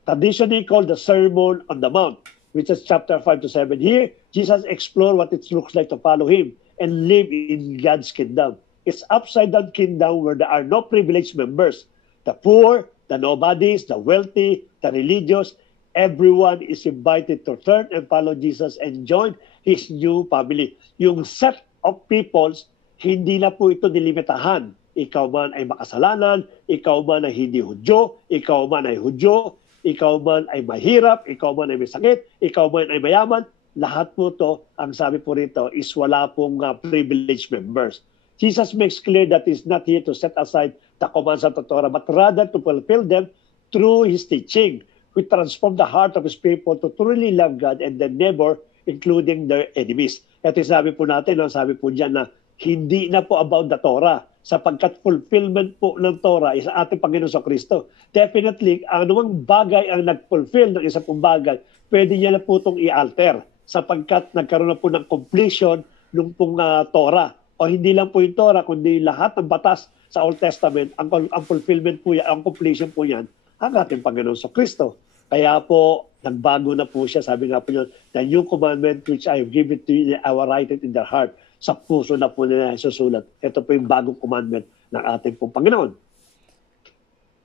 traditionally called the Sermon on the Mount, which is chapter 5 to 7. Here, Jesus explored what it looks like to follow him and live in God's kingdom. It's upside-down kingdom where there are no privileged members. The poor, the nobodies, the wealthy, the religious, everyone is invited to turn and follow Jesus and join his new family. Yung set of peoples, hindi na po ito nilimitahan. Ikaw man ay makasalanan, ikaw man ay hindi Hudyo, ikaw man ay Hudyo, ikaw man ay mahirap, ikaw man ay may sakit, ikaw man ay mayaman. Lahat po to, ang sabi po rito, is wala pong privileged members. Jesus makes clear that he's not here to set aside the commands of the Torah, but rather to fulfill them through his teaching, which transform the heart of his people to truly love God and their neighbor, including their enemies. Ito yung sabi po natin, ang sabi po dyan na hindi na po about the Torah, sapagkat fulfillment po ng Torah is ating Panginoon sa Kristo. Definitely, anumang bagay ang nag-fulfill ng isa pong bagay, pwede niya na po itong i-alter, sapagkat nagkaroon na po ng completion ng pong Torah. O hindi lang po yung Torah, kundi lahat ng batas sa Old Testament, ang fulfillment po yan, ang completion po yan, ang ating Panginoon sa Kristo. Kaya po, nagbago na po siya. Sabi nga po yun, the new commandment which I have given to you, I will write it in their heart. Sa puso na po nila susulat. Ito po yung bagong commandment ng ating pong Panginoon.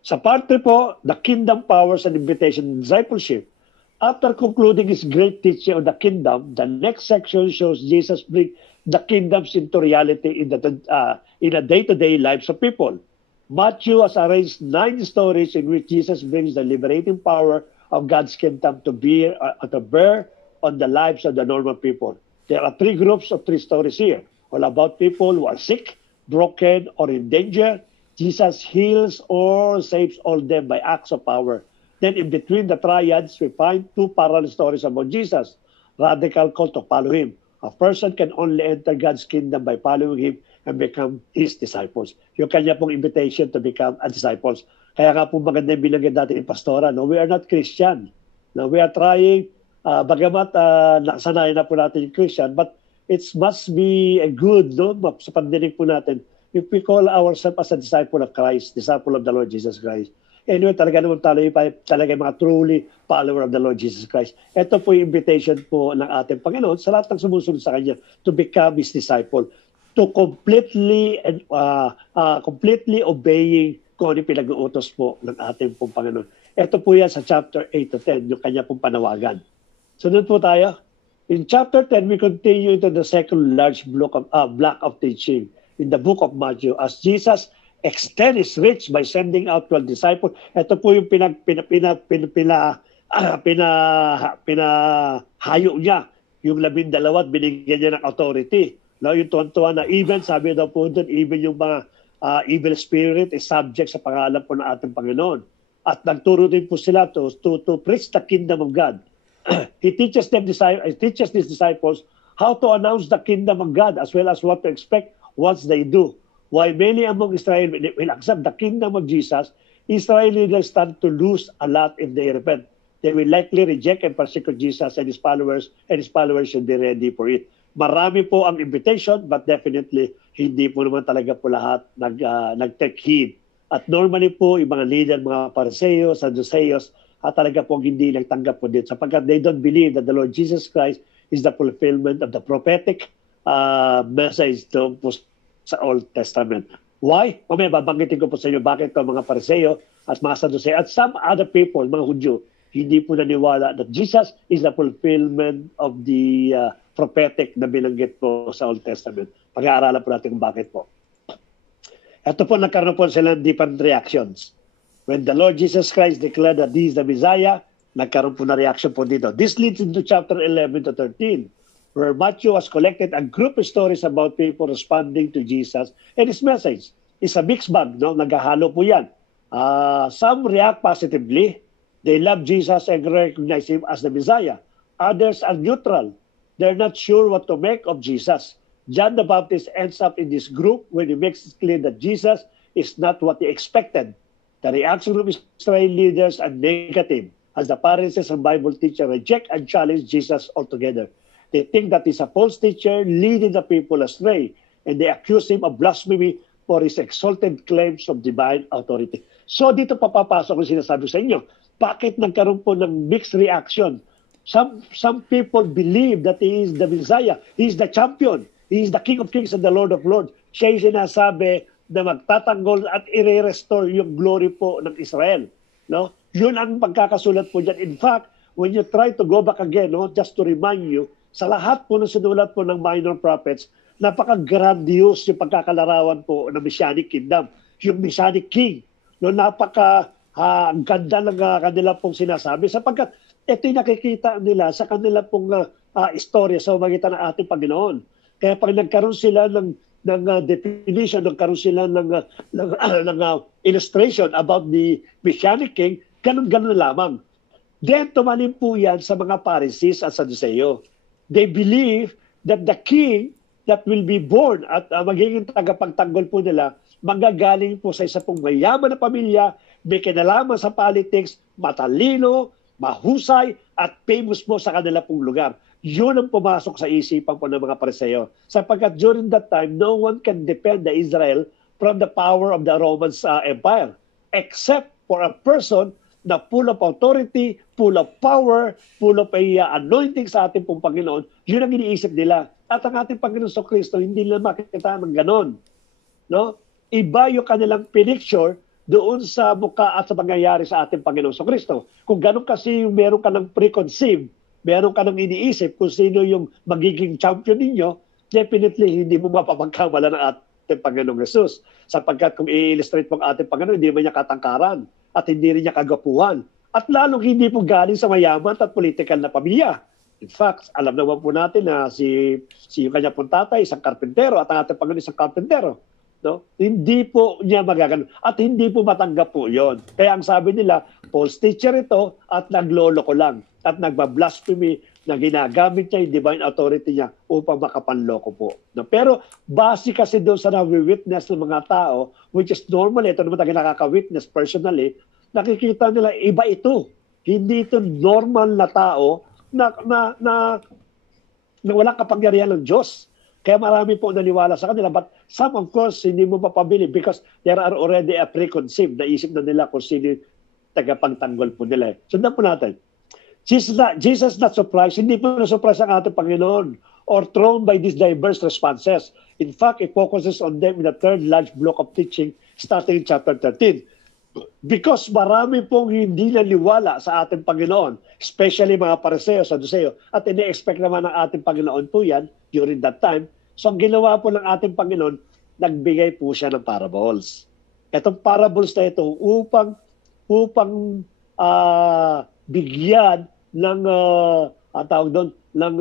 Sa part 3 po, the kingdom powers and invitation and discipleship. After concluding his great teaching on the kingdom, the next section shows Jesus bring the kingdoms into reality in the day-to-day lives of people. Matthew has arranged 9 stories in which Jesus brings the liberating power of God's kingdom to bear on the lives of the normal people. There are 3 groups of 3 stories here, all about people who are sick, broken, or in danger. Jesus heals or saves all them by acts of power. Then in between the triads, we find 2 parallel stories about Jesus. Radical call to follow him. A person can only enter God's kingdom by following him and become his disciples. Yung kanya pong invitation to become a disciples. Kaya nga po maganda yung binanggit natin ni Pastora, no? We are not Christian. No? We are trying, bagamat nakasanayan na po natin yung Christian, but it must be a good, no? Sa pandinig po natin, if we call ourselves as a disciple of Christ, disciple of the Lord Jesus Christ. Anyway, talaga naman talaga mga truly follower of the Lord Jesus Christ. Ito po yung invitation po ng ating Panginoon sa lahat ng sumusunod sa Kanya to become His disciple, to completely obeying kung ano pinag-uutos po ng ating pong Panginoon. Ito po yan sa chapter 8 to 10, yung Kanya pong panawagan. Sunod po tayo. In chapter 10, we continue into the second large block of teaching in the book of Matthew as Jesus extend his reach by sending out 12 disciples. Ito po yung pinahayo niya. Yung 12 at binigyan niya ng authority. Now, yung tuwan-tuwa na even, sabi daw po doon, even yung mga evil spirit is subject sa pangalan po ng ating Panginoon. At nagturo din po sila to preach the kingdom of God. He teaches these disciples how to announce the kingdom of God as well as what to expect once they do. While many among Israel will accept the kingdom of Jesus, Israel leaders stand to lose a lot if they repent. They will likely reject and persecute Jesus and his followers should be ready for it. Marami po ang invitation, but definitely hindi po naman talaga po lahat nag-take heed. At normally po, yung mga leader, mga Pariseo, Sadduceos, talaga po hindi nagtanggap po dito sapagkat they don't believe that the Lord Jesus Christ is the fulfillment of the prophetic message to sa Old Testament. Why? Mamaya babanggitin ko po sa inyo bakit ang mga Pariseo at mga Sadduceo at some other people, mga Hudyo, hindi po naniwala that Jesus is the fulfillment of the prophetic na binanggit po sa Old Testament. Pag-aaralan po natin kung bakit po. Ito po, nagkaroon po sila ng different reactions. When the Lord Jesus Christ declared that He is the Messiah, nagkaroon po na reaction po dito. This leads into chapter 11 to 13. Where Matthew has collected a group of stories about people responding to Jesus and his message. It's a mixed bag, no? Naghahalo po yan. Some react positively. They love Jesus and recognize him as the Messiah. Others are neutral. They're not sure what to make of Jesus. John the Baptist ends up in this group when he makes it clear that Jesus is not what they expected. The reaction of Israel leaders are negative, as the Pharisees and Bible teachers reject and challenge Jesus altogether. They think that he's a false teacher leading the people astray, and they accuse him of blasphemy for his exalted claims of divine authority. So dito papapasok ang sinasabi sa inyo. bakit nagkaroon po ng mixed reaction? Some people believe that He is the Messiah. He is the champion. He is the King of Kings and the Lord of Lords. Siya yung sinasabi na magtatanggol at i-restore yung glory po ng Israel. No? Yun ang pagkakasulat po dyan. In fact, when you try to go back again, no, just to remind you, sa lahat po ng sinulat po ng minor prophets, napaka-grandiose yung pagkakalarawan po ng Messianic Kingdom. Yung Messianic King. No, ang ganda ng kanila pong sinasabi sapagkat ito yung nakikita nila sa kanila pong istorya sa magitan ng ating Panginoon. Kaya pag nagkaroon sila ng definition, nagkaroon sila ng illustration about the Messianic King, ganun-ganun lamang. Then tumalim po yan sa mga Pharisees at Sadduceo. They believe that the king that will be born at magiging tagapagtanggol po nila, manggagaling po sa isa pong mayaman na pamilya, may kinalaman sa politics, matalino, mahusay, at famous po sa kanila pong lugar. Yun ang pumasok sa isipan po ng mga Pariseo. Sapagkat during that time, no one can defend the Israel from the power of the Roman Empire, except for a person na full of authority, full of power, full of anointing sa ating pong Panginoon. Yun ang iniisip nila. At ang ating Panginoon sa Kristo, hindi nila makikita ng ganon. No? Iba yung kanilang pinicture doon sa mukha at sa pangyayari sa ating Panginoon sa Kristo. Kung ganun kasi yung meron ka ng preconceived, meron ka ng iniisip kung sino yung magiging champion ninyo, definitely hindi mo mapapagkamala ng ating Panginoong Jesus. Sapagkat kung i-illustrate mo ang ating Panginoon, hindi man niya katangkaran at hindi rin niya kagapuhan. At lalong hindi po galing sa mayaman at political na pamilya. In fact, alam naman po natin na si yung kanya pong tatay, isang karpentero, at ang ating Panginoon isang karpentero. No? Hindi po niya magaganon. At hindi po matanggap po yon. Kaya ang sabi nila, false teacher ito at naglolo ko lang. At nagbablasphemy na ginagamit niya yung divine authority niya upang makapanloko po. No? Pero base kasi doon sa nawi-witness ng mga tao, which is normal, ito naman tayo nakaka-witness personally, nakikita nila iba ito. Hindi ito normal na tao na walang kapangyarihan ng Diyos. Kaya marami po naniwala sa kanila. But some, of course, hindi mo mapabili because there are already a preconceived na isip na nila kung sino tagapagtanggol po nila. Sundan po natin. Jesus not surprised. Hindi po na-surprise ang ating Panginoon or thrown by these diverse responses. In fact, it focuses on them in the third large block of teaching starting in chapter 13. Because marami pong hindi naniwala sa ating Panginoon, especially mga Pariseo, Sadduceo, at ini-expect naman ng ating Panginoon po yan during that time. So ang ginawa po ng ating Panginoon, nagbigay po siya ng parables. Itong parables na ito upang bigyan ng tawag doon ng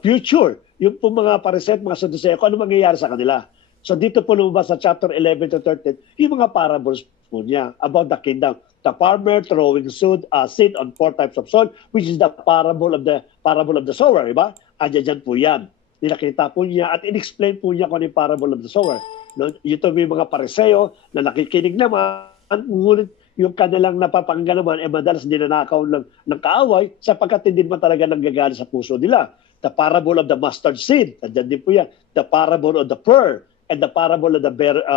future yung po mga Pariseo at mga Sadduceo, kung ano mangyayari sa kanila. So dito po lumabas sa chapter 11 to 13, yung mga parables po niya about the kingdom. The farmer throwing seed on 4 types of soil, which is the parable of the sower, diba? Andiyan po yan. Ninakita po niya at in-explain po niya kung ano yung parable of the sower. No? Ito may mga Pariseo na nakikinig naman, ngunit yung kanilang napapakinggan naman madalas dinanakaw ng kaaway sapagkat hindi naman talaga nanggagaling sa puso nila. The parable of the mustard seed, andiyan din po yan. The parable of the pearl, and the parable of the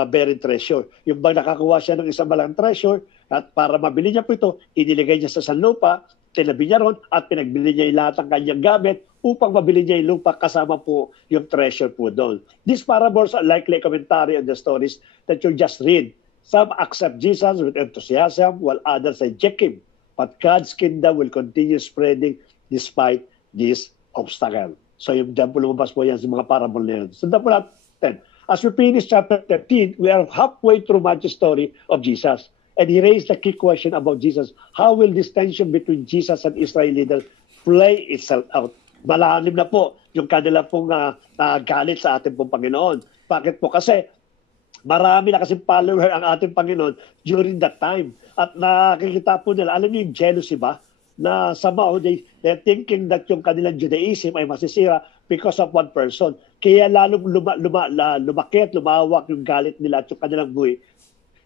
buried treasure. Yung bang nakakuha siya ng isang malang treasure at para mabili niya po ito, iniligay niya sa sanlupa, tinabi niya ron at pinagbili niya yung lahat ng kanyang gamit upang mabili niya yung lupa kasama po yung treasure po doon. These parables are likely a commentary on the stories that you just read. Some accept Jesus with enthusiasm while others reject him. But God's kingdom will continue spreading despite this obstacle. So yung dyan po lumabas po yan sa mga parable na yan. So dyan po natin. As we finish chapter 13, we are halfway through Matthew's story of Jesus. And he raised the key question about Jesus. How will this tension between Jesus and Israel leaders play itself out? Malalim na po yung kanila pong galit sa ating pong Panginoon. Bakit po? Kasi marami na kasing follower ang ating Panginoon during that time. At nakikita po nila, alam niyo yung jealousy ba? Na somehow they're thinking that yung kanilang Judaism ay masisira because of one person. Kaya lalong lumaki at lumawak yung galit nila at yung kanilang buhay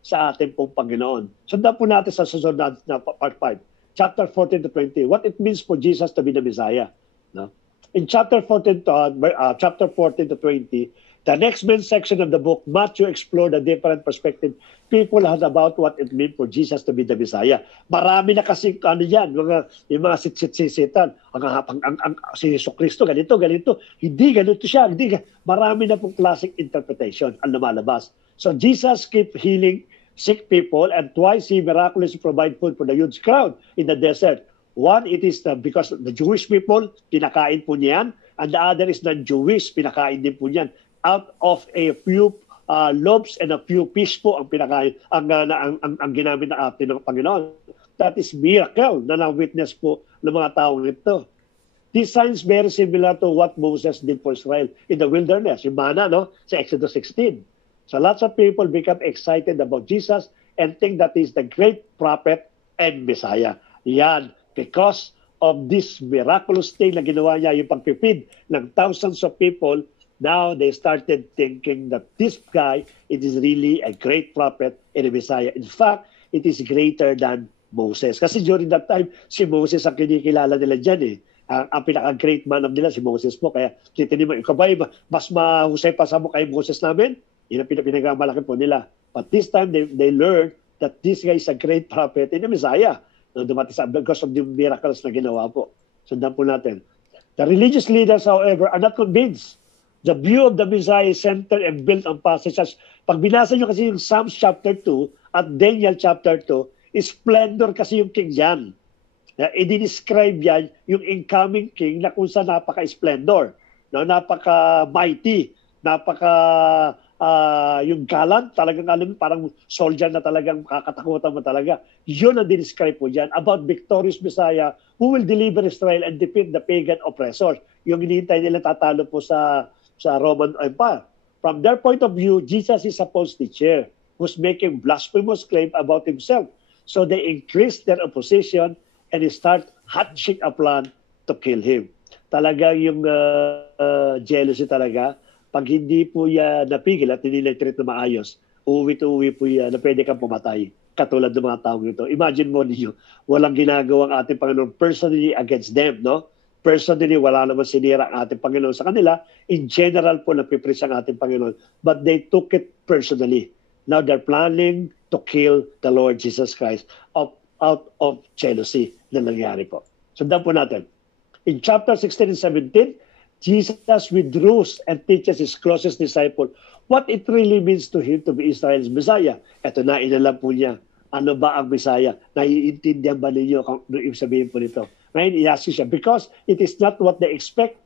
sa ating pong Panginoon. Sundan po natin sa susunod na part 5. Chapter 14 to 20. What it means for Jesus to be the Messiah. No? In chapter 14 to 20, The next main section of the book, Matthew explored the different perspective people had about what it meant for Jesus to be the Messiah. Marami na kasi yan, yung mga sit-sit-sisitan. Si Jesucristo, ganito. Hindi ganito siya. Marami na pong classic interpretation ang lumalabas. So Jesus kept healing sick people, and twice he miraculously provided food for the huge crowd in the desert. One, it is because the Jewish people, pinakain po niyan, and the other is non-Jewish, pinakain din po niyan. Out of a few loaves and a few fish po ang pinakain, ang ginamit na atin ng Panginoon. That is miracle na na-witness po ng mga taong ito. These signs very similar to what Moses did for Israel in the wilderness, yung mana, no? Sa Exodus 16. So lots of people become excited about Jesus and think that he's the great prophet and Messiah. Yan, because of this miraculous thing na ginawa niya, yung pagpipid ng thousands of people. Now they started thinking that this guy, it is really a great prophet and a Messiah. In fact, it is greater than Moses. Kasi during that time, si Moses ang kinikilala nila dyan eh. Ang pinaka-great man of nila, si Moses po. Kaya titinin mo, ikaw ba mas mahusay pa sa mo kay Moses namin? Yun ang pinagamalaki po nila. But this time, they learned that this guy is a great prophet and a Messiah. Dumating sa because of the miracles na ginawa po. Sundan po natin. The religious leaders, however, are not convinced. The view of the Messiah is centered and built on passages. Pag binasa nyo kasi yung Psalms chapter 2 at Daniel chapter 2, splendor kasi yung king yan. I-describe yan yung incoming king na kung saan napaka-splendor, no? Napaka-mighty, yung galant, talagang alam, parang soldier na talagang kakatakutan mo talaga. Yun ang describe po dyan about victorious Messiah who will deliver Israel and defeat the pagan oppressors. Yung hinihintay nila tatalo po sa Roman Empire. From their point of view, Jesus is a false teacher who's making blasphemous claim about himself. So they increase their opposition and start hatching a plan to kill him. Talaga yung jealousy talaga. Pag hindi po yan napigil at hindi na-treat na maayos, uwi po yan na pwede kang pumatay. Katulad ng mga taong ito. Imagine mo ninyo, walang ginagawang ating Panginoon personally against them, no? Personally, wala naman sinira ang ating Panginoon sa kanila. In general po, napipreach ang ating Panginoon. But they took it personally. Now they're planning to kill the Lord Jesus Christ out of jealousy na nangyari po. Sundan po natin. In chapter 16 and 17, Jesus withdraws and teaches his closest disciple what it really means to him to be Israel's Messiah. Ito na, inalam po niya. Ano ba ang Messiah? Naiintindihan ba ninyo kung ibig sabihin po nito? Ngayon, i-ask siya, because it is not what they expect,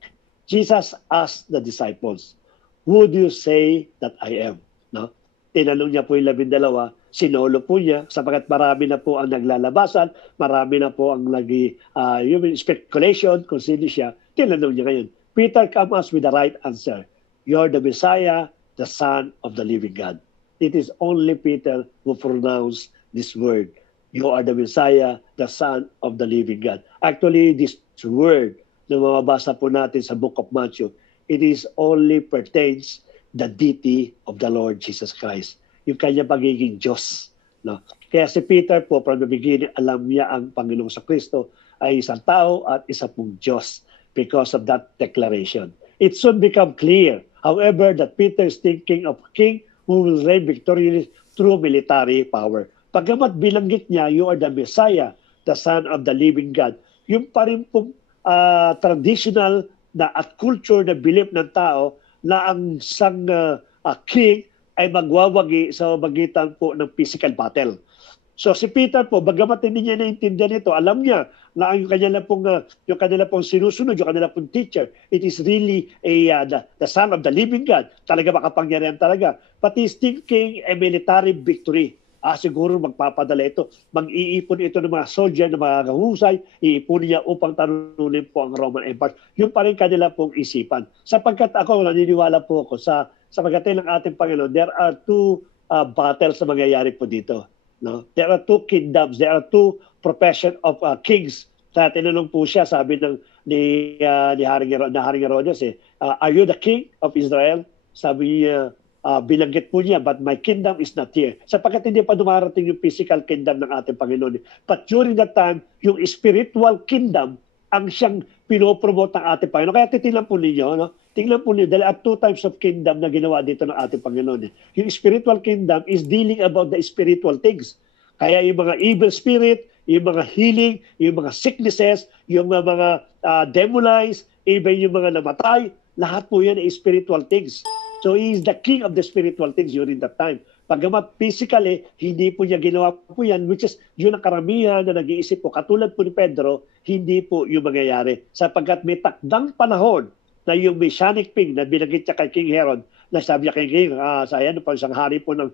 Jesus asked the disciples, who do you say that I am? No? Tinanong niya po yung 12, sinolo po niya, sapagkat marami na po ang naglalabasan, marami na po ang yung speculation kung sino siya, tinanong niya ngayon. Peter comes with the right answer. You're the Messiah, the Son of the living God. It is only Peter who pronounced this word. You are the Messiah, the Son of the living God. Actually, this word na mababasa po natin sa book of Matthew, it is only pertains the deity of the Lord Jesus Christ. Yung kanya pagiging Diyos. No? Kaya si Peter po, from the beginning, alam niya ang Panginoong sa Kristo ay isang tao at isa pong Diyos because of that declaration. It soon become clear, however, that Peter is thinking of a king who will reign victorious through military power. Pagkamat bilanggit niya, you are the Messiah, the Son of the living God. Yung pa rin pong traditional na at culture na belief ng tao na ang isang king ay magwawagi sa magitan po ng physical battle. So si Peter po, bagamat hindi niya naintindihan ito, alam niya na yung kanila pong sinusunod, yung kanila pong teacher, it is really the Son of the living God. Talaga makapangyarihan talaga. But he's thinking a military victory. Siguro magpapadala ito. Mag-iipon ito ng mga soldier, ng mga kahusay, iipon niya upang talunin po ang Roman Empire. Yung pa rin kanila pong isipan. Sapagkat ako, naniniwala po ako sa pagdating ng ating Panginoon, there are two battles na mangyayari po dito. No? There are two kingdoms, there are two profession of kings. Kaya tinanong po siya, sabi ni Haring Herodes, are you the king of Israel? Sabi niya, binanggit po niya, but my kingdom is not here. Sapagkat hindi pa dumarating yung physical kingdom ng ating Panginoon. But during that time, yung spiritual kingdom ang siyang pinopromote ng ating Panginoon. Kaya titilan po ninyo, no? Tingnan po niyo, dahil at two types of kingdom na ginawa dito ng ating Panginoon. Yung spiritual kingdom is dealing about the spiritual things. Kaya yung mga evil spirit, yung mga healing, yung mga sicknesses, yung mga demonized, even yung mga namatay, lahat po yan ay spiritual things. So he is the king of the spiritual things during that time. Pagamat physically, hindi po niya ginawa po yan, which is yun ang karamihan na nag-iisip po. Katulad po ni Pedro, hindi po yung mangyayari. Sapagkat may takdang panahon na yung Messianic king na binagit niya kay King Herod, na sabi niya kay King, isang hari po ng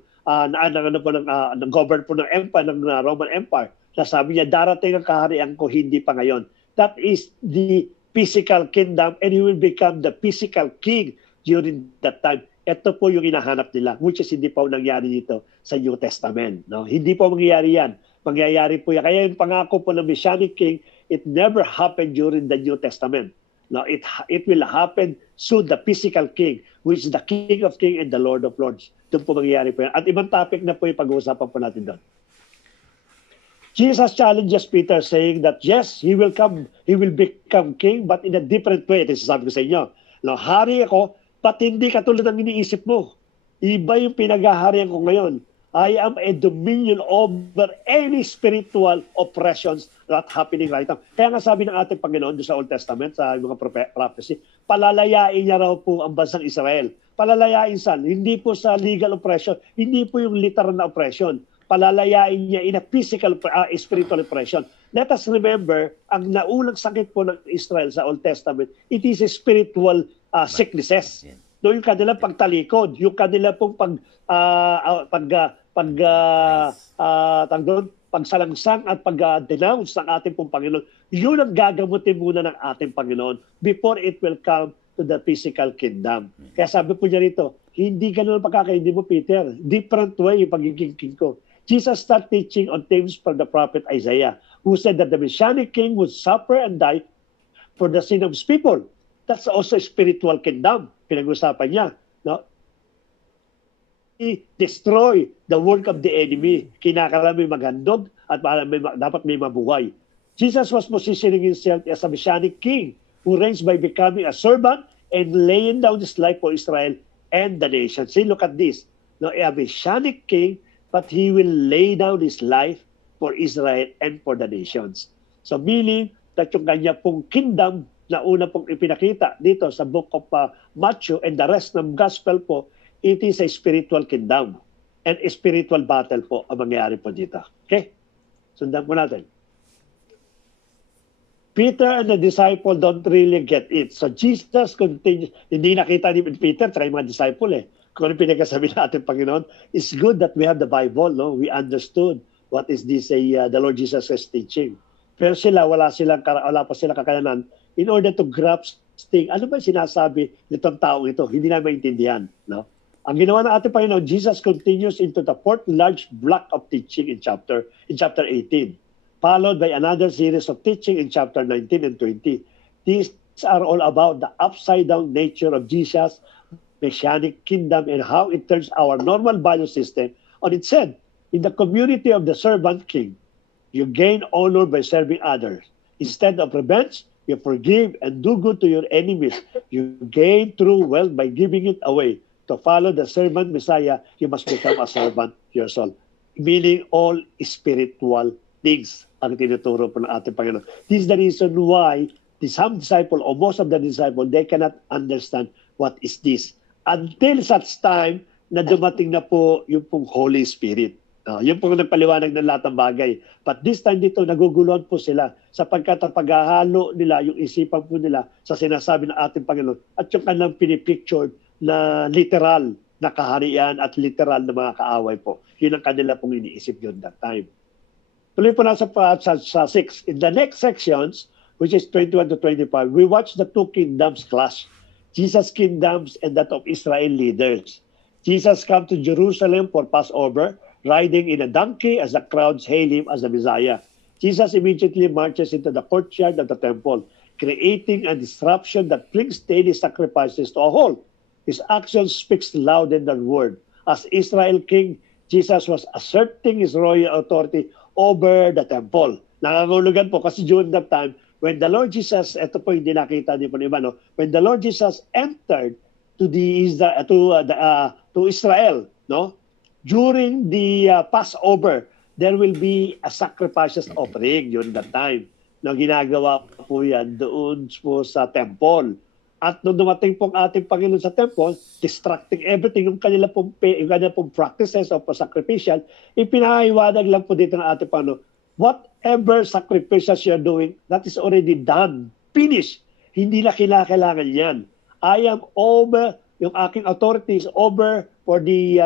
governor po ng empire, ng Roman Empire, na sabi niya, darating ang kaharian ko, hindi pa ngayon. That is the physical kingdom and he will become the physical king during that time. Ito po yung hinahanap nila, which is hindi pa nangyari dito sa New Testament. No? Hindi po mangyayari yan. Mangyayari po yan. Kaya yung pangako po ng Messianic king, it never happened during the New Testament. No, it will happen soon, the physical king, which is the King of Kings and the Lord of Lords. Doon po mangyayari po yan. At ibang topic na po yung pag-uusapan po natin doon. Jesus challenges Peter saying that yes, he will become king, but in a different way. Ito sasabi ko sa inyo. No, hari ako, but hindi katulad ng iniisip mo. Iba yung pinag-aharian ko ngayon. I am a dominion over any spiritual oppressions that happening right now. Kaya nga sabi ng ating Panginoon sa Old Testament, sa mga prophecy, palalayain niya raw po ang bansang Israel. Palalayain saan? Hindi po sa legal oppression, hindi po yung literal na oppression. Palalayain niya in a physical, spiritual oppression. Let us remember, ang naunang sakit po ng Israel sa Old Testament, it is a spiritual sicknesses. No, yung kanilang pagtalikod, yung kanilang pong pagsalangsang at pag-denounce ng ating pong Panginoon, yun ang gagamutin muna ng ating Panginoon before it will come to the physical kingdom. Kaya sabi po niya rito, hindi ganun ang pagkakaindi mo, Peter. Different way yung pagiging king ko. Jesus started teaching on themes from the prophet Isaiah, who said that the Messianic king would suffer and die for the sin of his people. That's also a spiritual kingdom. Pinag-usapan niya. No? Destroy the work of the enemy. Kinakailangan may maghandog at dapat may mabuhay. Jesus was positioning himself as a Messianic king who reigns by becoming a servant and laying down his life for Israel and the nation. See, look at this. No, a Messianic king, but he will lay down his life for Israel and for the nations. So meaning that yung kanya pong kingdom na una pong ipinakita dito sa book of Matthew and the rest ng gospel po, it is a spiritual kingdom and a spiritual battle po ang mangyayari po dito. Okay? Sundan po natin. Peter and the disciple don't really get it. So Jesus continues, hindi nakita ni Peter, try mga disciple Kung ano pinagkasabi natin, Panginoon, it's good that we have the Bible, no? We understood what is this, the Lord Jesus is teaching. Pero wala pa silang kakayanan in order to grasp ano ba sinasabi nitong taong ito? Hindi na maintindihan. No? Ang ginawa ng ating Panginoon, Jesus continues into the fourth large block of teaching in chapter 18, followed by another series of teaching in chapter 19 and 20. These are all about the upside-down nature of Jesus' Messianic kingdom and how it turns our normal value system on its head. In the community of the servant king, you gain honor by serving others. Instead of revenge, you forgive and do good to your enemies. You gain true wealth by giving it away. To follow the servant Messiah, you must become a servant yourself. Meaning all spiritual things ang tinuturo po ng ating Panginoon. This is the reason why some disciple or most of the disciple, they cannot understand what is this. Until such time na dumating na po yung pong Holy Spirit. Yun po nagpaliwanag ng lahat ng bagay. But this time dito, naguguluhan po sila sapagkat ang paghahalo nila, yung isipan po nila sa sinasabi ng ating Panginoon at yung kanilang pinipictured na literal na kaharian at literal na mga kaaway po. Yun ang kanila pong iniisip yun that time. Tuloy po na sa 6. In the next sections, which is 21 to 25, we watch the two kingdoms clash. Jesus' kingdoms and that of Israel leaders. Jesus come to Jerusalem for Passover, riding in a donkey as the crowds hail him as the Messiah. Jesus immediately marches into the courtyard of the temple, creating a disruption that brings daily sacrifices to a halt. His action speaks louder than word. As Israel king, Jesus was asserting his royal authority over the temple. Nangangulugan po kasi during that time, when the Lord Jesus, ito po yung dinakita din po ni iba, no? When the Lord Jesus entered to to Israel, no? During the Passover, there will be a sacrifices offering during that time. No, ginagawa po yan doon po sa temple. At nung dumating pong ating Panginoon sa temple, distracting everything, yung kanila pong practices of sacrificial, ipinahiwanag lang po dito ng ating Panginoon, whatever sacrifices you're doing, that is already done, finished. Hindi na kailangan yan. I am over, yung aking authority is over for the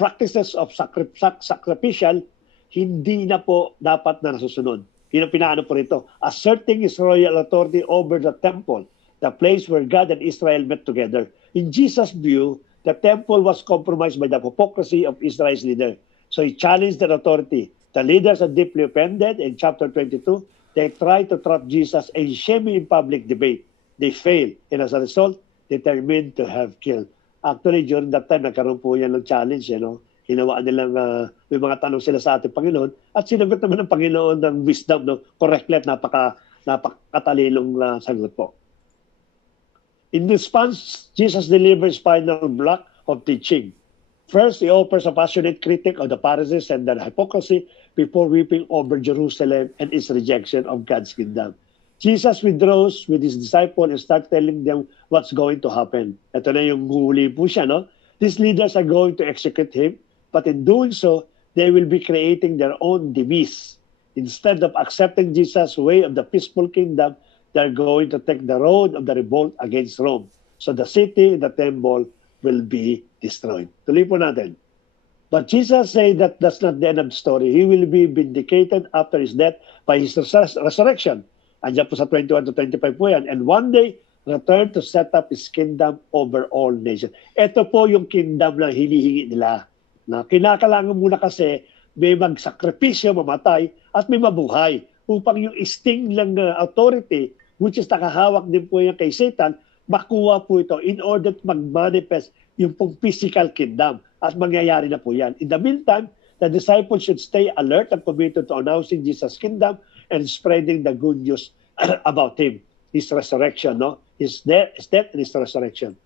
practices of sacrificial, hindi na po dapat na nasusunod. Yun ang pinaano po rito. Asserting his royal authority over the temple, the place where God and Israel met together. In Jesus' view, the temple was compromised by the hypocrisy of Israel's leader. So he challenged their authority. The leaders are deeply offended. In chapter 22, they try to trap Jesus and shame him in public debate. They fail, and as a result, determined to have killed. Actually, during that time, nagkaroon po yan ng challenge. Hinawaan nilang may mga tanong sila sa ating Panginoon at sinagot naman ng Panginoon ng wisdom, no? Correctly at napakatalinong sagot po. In response, Jesus delivers final block of teaching. First, he offers a passionate critique of the Pharisees and their hypocrisy before weeping over Jerusalem and its rejection of God's kingdom. Jesus withdraws with his disciples and starts telling them what's going to happen. Ito na yung huli po siya, no? These leaders are going to execute him, but in doing so, they will be creating their own demise. Instead of accepting Jesus' way of the peaceful kingdom, they're going to take the road of the revolt against Rome. So the city, the temple, will be destroyed. Tuloy po natin. But Jesus said that that's not the end of the story. He will be vindicated after his death by his resurrection. Andiyan po sa 21 to 25 po yan. And one day, return to set up his kingdom over all nations. Ito po yung kingdom na hinihingi nila. Na kinakailangan muna kasi may magsakripisyo, mamatay, at may mabuhay. Upang yung sting lang authority, which is nakahawak din po yan kay Satan, makuha po ito in order to mag-manifest yung pong physical kingdom. At mangyayari na po yan. In the meantime, the disciples should stay alert and committed to announcing Jesus' kingdom and spreading the good news about him, his resurrection, no? His death and his resurrection.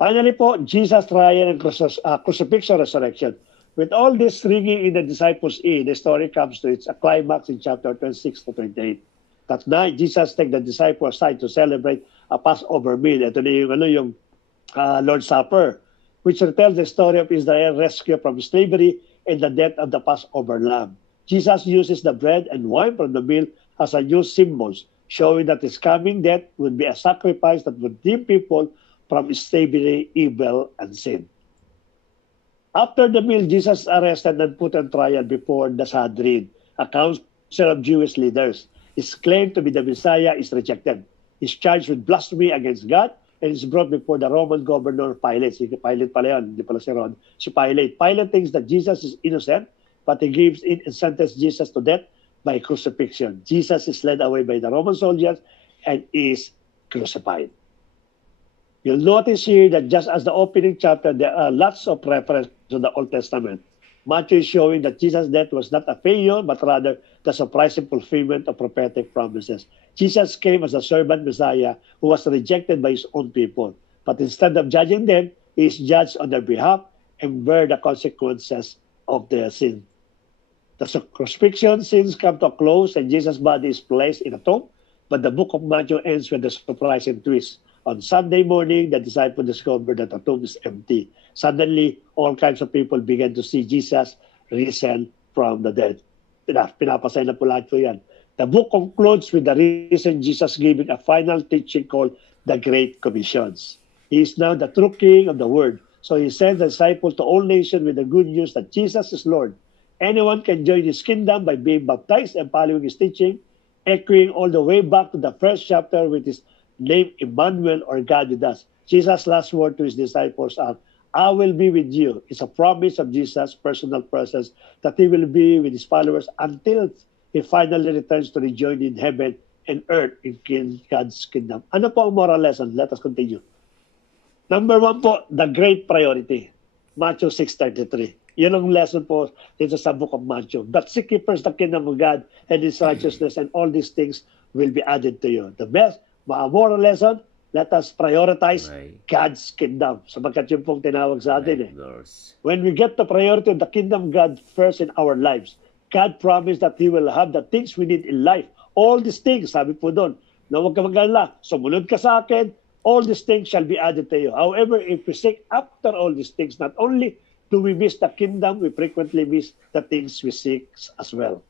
Finally po, Jesus' trial and crucifixion resurrection. With all this ringing in the disciples' ear, the story comes to its climax in chapter 26 to 28. That night, Jesus take the disciples aside to celebrate a Passover meal. Ito na yung Lord's Supper, which retells the story of Israel's rescue from slavery and the death of the Passover lamb. Jesus uses the bread and wine from the meal as a new symbols, showing that his coming death would be a sacrifice that would redeem people from slavery, evil, and sin. After the meal, Jesus arrested and put on trial before the Sanhedrin, a council of Jewish leaders. His claim to be the Messiah is rejected. He's charged with blasphemy against God and is brought before the Roman governor Pilate. Si Pilate pala yan, hindi pala si Ron. Si Pilate. Pilate thinks that Jesus is innocent, but he gives in and sentences Jesus to death by crucifixion. Jesus is led away by the Roman soldiers and is crucified. You'll notice here that just as the opening chapter, there are lots of references to the Old Testament. Matthew is showing that Jesus' death was not a failure, but rather the surprising fulfillment of prophetic promises. Jesus came as a servant Messiah who was rejected by his own people. But instead of judging them, he is judged on their behalf and bear the consequences of their sin. The crucifixion scenes come to a close and Jesus' body is placed in a tomb, but the book of Matthew ends with a surprising twist. On Sunday morning, the disciples discovered that the tomb is empty. Suddenly, all kinds of people began to see Jesus risen from the dead. Pinapasay na po lahat po yan. The book concludes with the reason Jesus giving a final teaching called the Great Commissions. He is now the true king of the world. So he sends the disciples to all nations with the good news that Jesus is Lord. Anyone can join his kingdom by being baptized and following his teaching, echoing all the way back to the first chapter with his name Emmanuel, or God with us. Jesus' last word to his disciples are, I will be with you. It's a promise of Jesus' personal presence that he will be with his followers until he finally returns to rejoin in heaven and earth in God's kingdom. Ano po ang moral lesson? Let us continue. Number 1 po, the great priority. Matthew 6:33. Yun ang lesson po dito sa book of Matthew. But seek ye first the kingdom of God and his righteousness, and all these things will be added to you. The best, moral lesson, let us prioritize Right. God's kingdom. Sapagkat yun pong tinawag sa atin Right, eh. Lors. When we get the priority of the kingdom of God first in our lives, God promised that He will have the things we need in life. All these things, sabi po doon, na huwag ka mag-alala, sumunod ka sa akin, all these things shall be added to you. However, if we seek after all these things, not only do we miss the kingdom, we frequently miss the things we seek as well.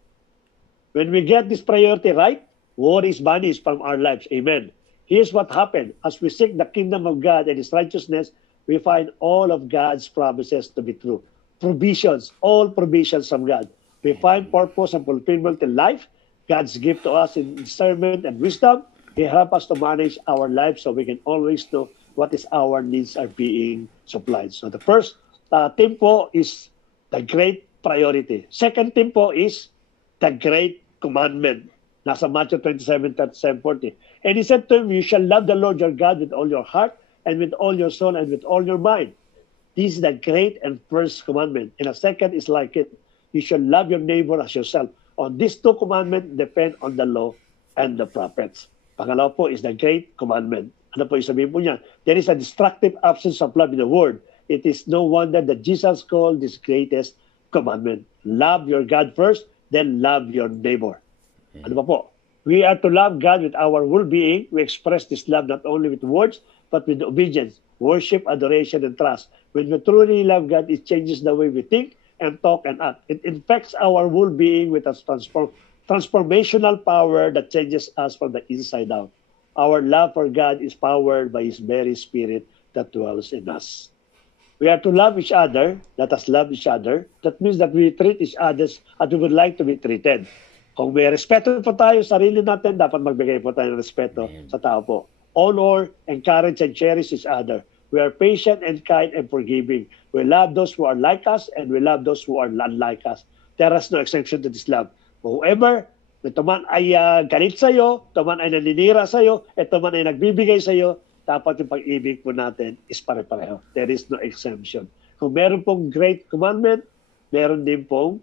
When we get this priority right, worries vanish from our lives. Amen. Here's what happened. As we seek the kingdom of God and His righteousness, we find all of God's promises to be true. Provisions, all provisions from God. We find purpose and fulfillment in life. God's gift to us in discernment and wisdom. He helps us to manage our lives so we can always know what is our needs are being supplied. So the first theme po is the great priority. Second theme po is the great commandment. Nasa Matthew 27:37-40. And He said to him, you shall love the Lord your God with all your heart and with all your soul and with all your mind. This is the great and first commandment. And the second is like it. You shall love your neighbor as yourself. On these two commandments depend on the law and the prophets. Pangalawa po is the great commandment. Ano po yung sabihin po niya? There is a destructive absence of love in the world. It is no wonder that Jesus called this greatest commandment. Love your God first, then love your neighbor. Ano pa po? We are to love God with our whole being. We express this love not only with words, but with obedience, worship, adoration, and trust. When we truly love God, it changes the way we think and talk and act. It infects our whole being with a transformational power that changes us from the inside out. Our love for God is powered by His very Spirit that dwells in us. We are to love each other. Let us love each other. That means that we treat each other as we would like to be treated. Kung may respeto po tayo sa sarili natin, dapat magbigay po tayo ng respeto sa tao po. Honor, encourage, and cherish each other. We are patient and kind and forgiving. We love those who are like us and we love those who are unlike us. There is no exception to this love. Whoever, ito man ay galit sa'yo, ito man ay naninira sa'yo, ito man ay nagbibigay sa'yo, dapat yung pag-ibig po natin is pare-pareho. There is no exemption. Kung meron pong great commandment, meron din pong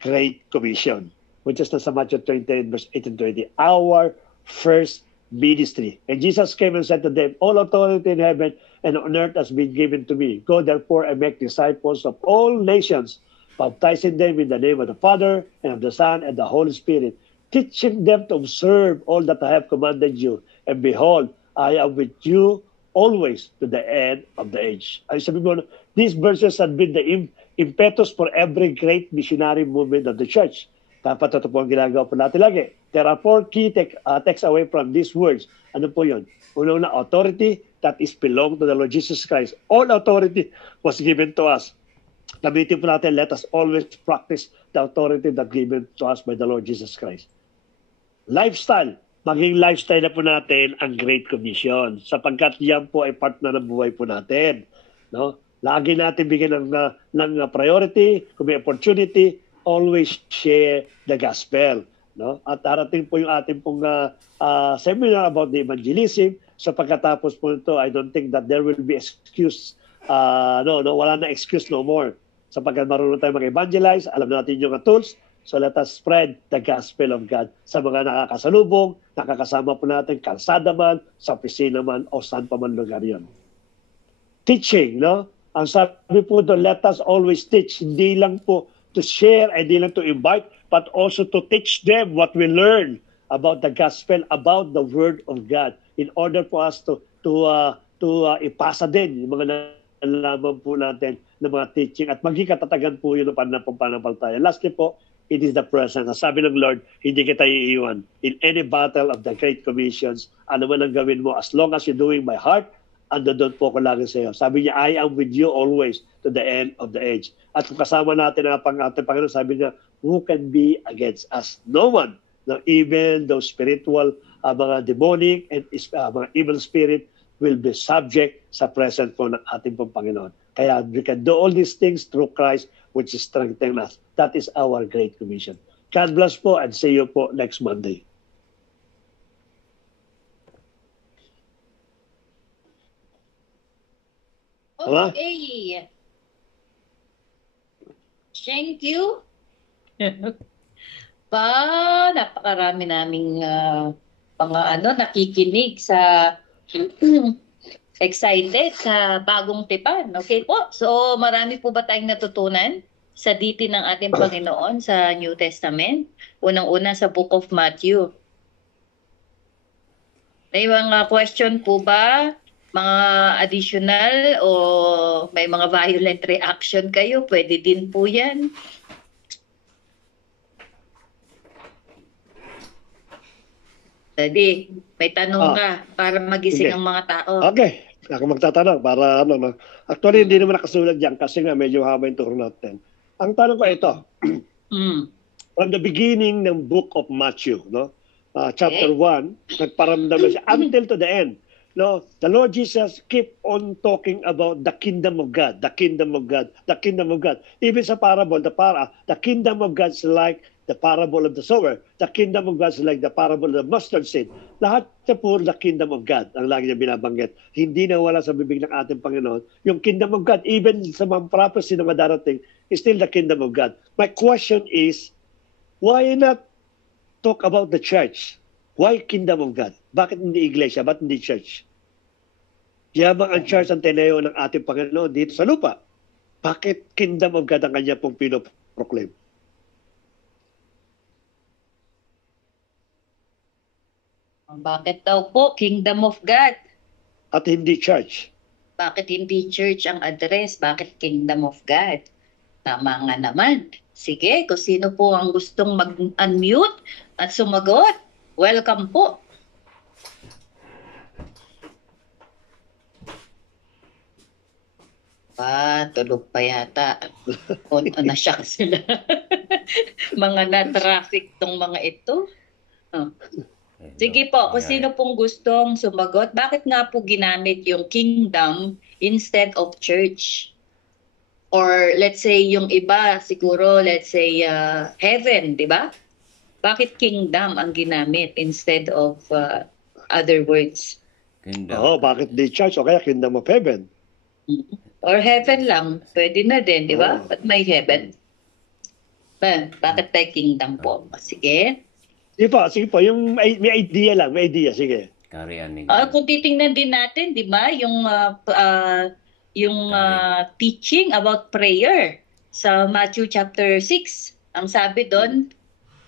great commission, which is nasa Matthew 28, verse 18-20. Our first ministry. And Jesus came and said to them, all authority in heaven and on earth has been given to me. Go therefore and make disciples of all nations, baptizing them in the name of the Father and of the Son and the Holy Spirit, teaching them to observe all that I have commanded you. And behold, I am with you always to the end of the age. Ay sabi mo, these verses have been the impetus for every great missionary movement of the church. Dapat ito po ang ginagawa po natin lagi. There are four key takes away from these words. Ano po yun? Una, authority that is belong to the Lord Jesus Christ. All authority was given to us. Gamitin po natin, let us always practice the authority that given to us by the Lord Jesus Christ. Lifestyle. Maging lifestyle na po natin ang Great Commission sapagkat yan po ay part na ng buhay po natin. No? Lagi natin bigyan ng priority, kung may opportunity, always share the gospel. No? At darating po yung ating pong seminar about the evangelism. So pagkatapos po nito, I don't think that there will be excuse. Wala na excuse no more. Sapagkat marunong tayo mag-evangelize, alam natin yung tools. So let us spread the gospel of God sa mga nakakasalubong, nakakasama po natin, kalsada man, sa opisina man, o saan pa man lugar yun. Teaching, no? Ang sabi po doon, let us always teach. Hindi lang po to share, hindi lang to invite, but also to teach them what we learn about the gospel, about the word of God, in order for us to ipasa din yung mga nalaman po natin ng mga teaching at maging katatagan po yun ng pananampalataya. Lastly po, it is the presence. Sabi ng Lord, hindi kita iiwan. In any battle of the Great Commissions, ano man ang gawin mo, as long as you're doing my heart, ando doon po ko lagi sa iyo. Sabi niya, I am with you always to the end of the age. At kung kasama natin ang ating Panginoon, sabi niya, who can be against us? No one. No, even those spiritual, mga demonic and mga evil spirit will be subject sa presence po ng ating pong Panginoon. Kaya we can do all these things through Christ which is strengthening us. That is our Great Commission. God bless po and see you po next Monday. Okay. Thank you. Napakarami naming mga nakikinig sa excited sa bagong tipan. Okay po. So marami po ba tayong natutunan sa DT ng ating Panginoon sa New Testament? Unang-una sa Book of Matthew. May mga question po ba? Mga additional o may mga violent reaction kayo? Pwede din po yan. Daddy, may tanong ka para magising sige. ang mga tao. Okay. Ako magtatanong para no. Actually, hindi naman nakasulat diyan kasi nga medyo haba yung turo natin. Ang tanong ko ito, from the beginning ng Book of Matthew, no? Chapter 1, nagparamdam na siya until to the end. No, the Lord Jesus keep on talking about the kingdom of God, the kingdom of God, the kingdom of God. Even sa parable, the kingdom of God is like the parable of the sower. The kingdom of God is like the parable of the mustard seed. Lahat siya po the kingdom of God ang lagi niya binabanggit. Hindi nawala sa bibig ng ating Panginoon. Yung kingdom of God, even sa mga prophecy na madarating, is still the kingdom of God. My question is, why not talk about the church? Why kingdom of God? Bakit hindi iglesia? Bakit hindi church? Yamang ang church ang teneo ng ating Panginoon dito sa lupa. Bakit kingdom of God ang kanya pong pinoproclaim? Bakit daw po Kingdom of God? At hindi church? Bakit hindi church ang address? Bakit Kingdom of God? Tama nga naman. Sige, kung sino po ang gustong mag-unmute at sumagot, welcome po. Tulog pa yata. Nasyak sila. Mga na-traffic tong mga ito. Sige po, kung sino pong gustong sumagot, bakit nga po ginamit yung kingdom instead of church? Or let's say yung iba siguro, let's say heaven, di ba? Bakit kingdom ang ginamit instead of other words? Oo, bakit di church o kaya kingdom of heaven? Or heaven lang, pwede na din, di ba? But may heaven. Bakit tayo kingdom po? Sige. Sige po, yung may idea lang, may idea, sige. Kung titingnan din natin, di ba, yung teaching about prayer sa Matthew chapter 6. Ang sabi doon,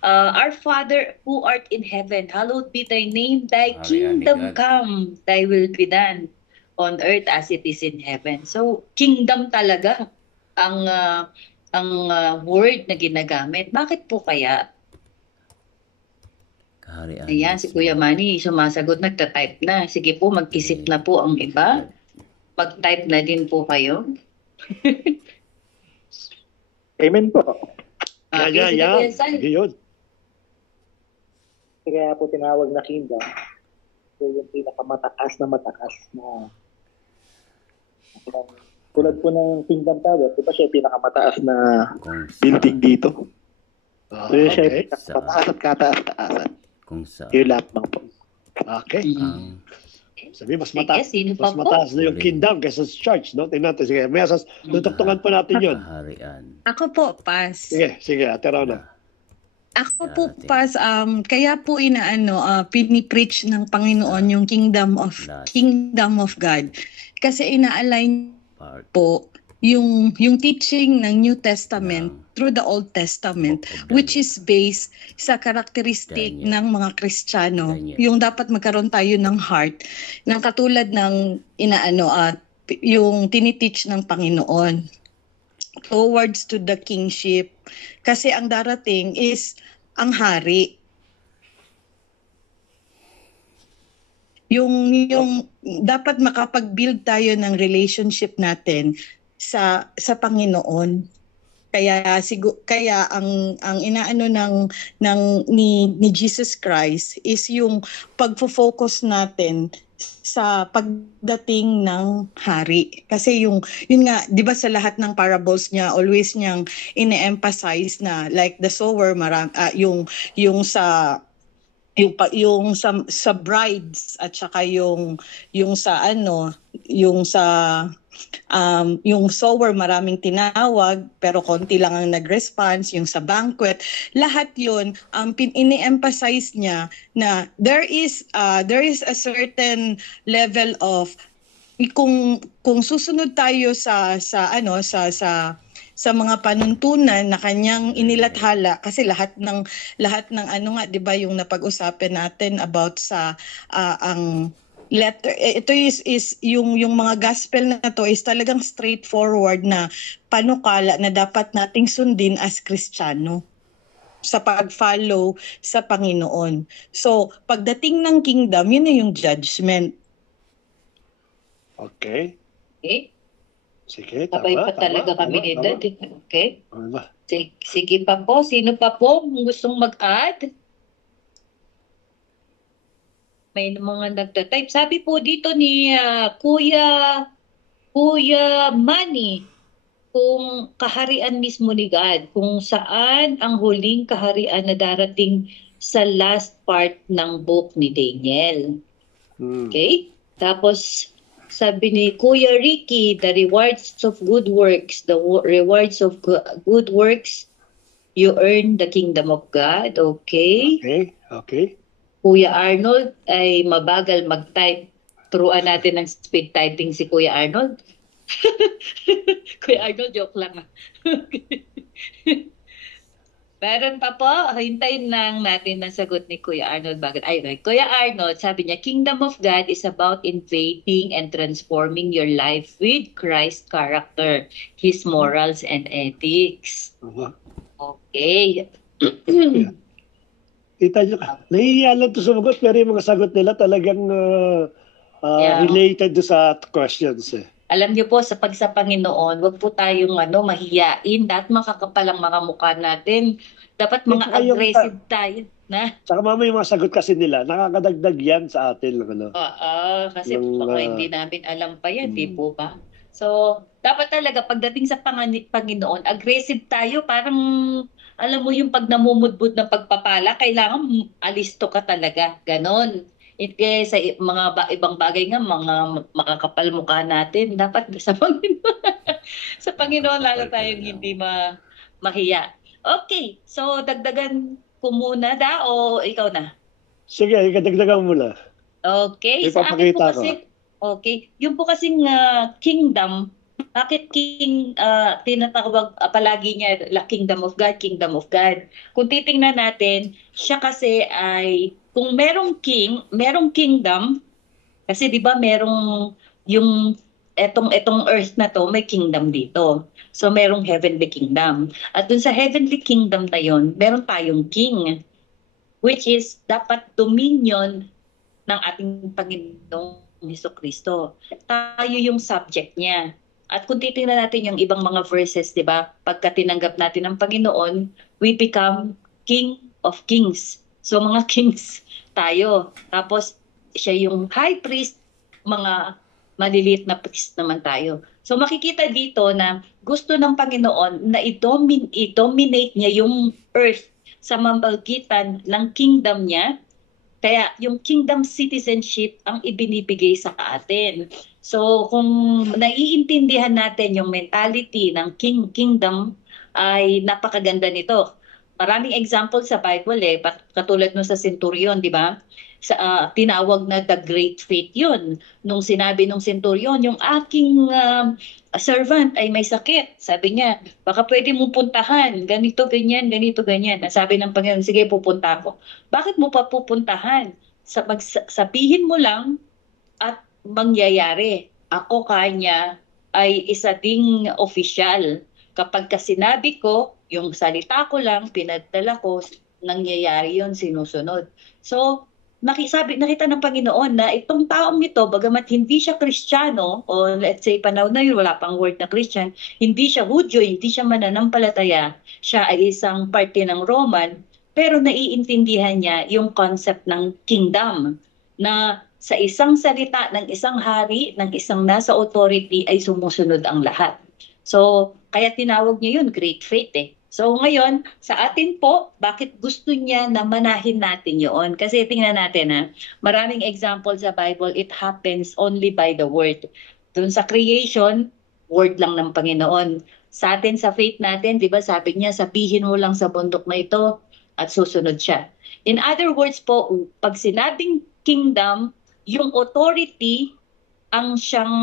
Our Father who art in heaven, hallowed be thy name, thy kingdom come, thy will be done on earth as it is in heaven. So, kingdom talaga ang word na ginagamit. Bakit po kaya? Ayan, si Kuya Manny, sumasagot, nagta-type na. Sige po, mag-isip na po ang iba. Mag-type na din po kayo. Amen po. Sige yun. Kaya po tinawag na kingdom. So yung pinakamataas na tulad po ng Kingdom Tower, di ba siya pinakamataas na building dito? So yun siya pinakamataas at kataas-taasan. Yung lahat ng po. Okay. Sabi, mas mataas na yung kingdom kaysa sa church, no? Tingnan natin, sige. May asas, tutugtungan po natin yun. Ako po, pass. Sige, Ate Rona. Ako po, pass, kaya po pinipreach ng Panginoon yung kingdom of God. Kasi ina-align po yung teaching ng New Testament through the Old Testament, which is based sa karakteristik ng mga Kristiyano, yung dapat magkaroon tayo ng heart ng katulad ng yung tiniteach ng Panginoon towards to the kingship, kasi ang darating is ang hari. Yung dapat makapag-build tayo ng relationship natin sa Panginoon. Kaya ang inaano ni Jesus Christ is yung pagfo-focus natin sa pagdating ng hari. Kasi yun nga, 'di ba sa lahat ng parables niya, always niyang ine-emphasize na like the sower, yung sa yung sa brides at saka yung sa yung sower maraming tinawag pero konti lang ang nag-response, yung sa banquet, lahat yun ini-emphasize niya na there is a certain level of kung susunod tayo sa mga panuntunan na kanyang inilathala, kasi lahat ng ano nga 'di ba yung napag-usapan natin about sa ang letter, ito is yung mga gospel na to is talagang straightforward na panukala na dapat nating sundin as Kristiyano sa pag-follow sa Panginoon. So pagdating ng kingdom, yun na yung judgment. Okay. Okay? Sige, Sabay pa talaga kami ni Dad. Okay? Tama. Sige pa po. Sino pa po gustong mag-add? May mga nagtatype. Sabi po dito ni Kuya Manny, kung kaharian mismo ni God, kung saan ang huling kaharian na darating sa last part ng book ni Daniel. Okay? Tapos, sabi ni Kuya Ricky, the rewards of good works, good works, you earn the kingdom of God. Okay? Okay. Kuya Arnold ay mabagal mag-type. Turuan natin ng speed typing si Kuya Arnold. Kuya Arnold, joke lang. Meron pa po, hintayin lang natin ang sagot ni Kuya Arnold. Kuya Arnold, sabi niya, Kingdom of God is about invading and transforming your life with Christ's character, His morals and ethics. Okay. Kita nyo, nahihiya lang ito sumagot, pero yung mga sagot nila talagang related sa questions eh. Alam niyo po, sa Panginoon, wag po tayong mahiyain. Dapat makakapal ang mga mukha natin. Dapat mga aggressive tayo. Saka mama yung mga sagot kasi nila, nakakadagdag yan sa atin. Kasi baka hindi namin alam pa yan, di po ba? So, dapat talaga pagdating sa Panginoon, aggressive tayo. Parang, alam mo yung pag namumudbud ng pagpapala, kailangan alisto ka talaga. Ganon. Sa mga ibang bagay nga, mga makakapal mukha natin, dapat sa Panginoon. Sa Panginoon, lalo tayong hindi mahiya. Okay, so dagdagan ko muna o ikaw na? Sige, dagdagan mo na. Okay, sa akin po kasi, yung po kasing kingdom, bakit tinatawag palagi niya Kingdom of God, Kingdom of God? Kung titingnan natin, siya kasi ay kung merong kingdom, kasi 'di ba merong yung etong earth na to, may kingdom dito. So merong heavenly kingdom. At dun sa heavenly kingdom na yon, meron tayong king, which is dapat dominion ng ating Panginoong Hesukristo. Tayo yung subject niya. At kung titingnan natin yung ibang mga verses, 'di ba? Pagka tinanggap natin ang Panginoon, we become King of Kings. So mga kings tayo. Tapos siya yung high priest, mga maliliit na priest naman tayo. So makikita dito na gusto ng Panginoon na i-dominate niya yung earth sa mamagitan ng kingdom niya. Kaya yung kingdom citizenship ang ibinibigay sa atin. So kung naiintindihan natin yung mentality ng kingdom, ay napakaganda nito. Maraming example sa Bible katulad nung sa centurion, di ba? Tinawag na the great faith yun. Nung sinabi nung centurion, yung aking servant ay may sakit. Sabi niya, baka pwede mo puntahan, ganito, ganyan. Sabi ng Panginoon, sige, pupunta ako. Bakit mo pa pupuntahan? Sabihin mo lang at mangyayari. Ako kanya ay isa ding opisyal. Kapag sinabi ko, yung salita ko lang, pinadala ko, nangyayari yun, sinusunod. So, nakita ng Panginoon na itong taong ito, bagamat hindi siya Kristiyano, o let's say panahon na yun, wala pang word na Christian, hindi siya Hudyo, hindi siya mananampalataya, siya ay isang parte ng Roman, pero naiintindihan niya yung concept ng kingdom, na sa isang salita ng isang hari, ng isang nasa authority, ay sumusunod ang lahat. So, kaya tinawag niya yun, great faith So ngayon, sa atin po, bakit gusto niya na manahin natin yun? Kasi tingnan natin maraming example sa Bible, it happens only by the word. Doon sa creation, word lang ng Panginoon. Sa atin, sa faith natin, di ba sabi niya, sabihin mo lang sa bundok na ito at susunod siya. In other words po, pag sinabing kingdom, yung authority ang siyang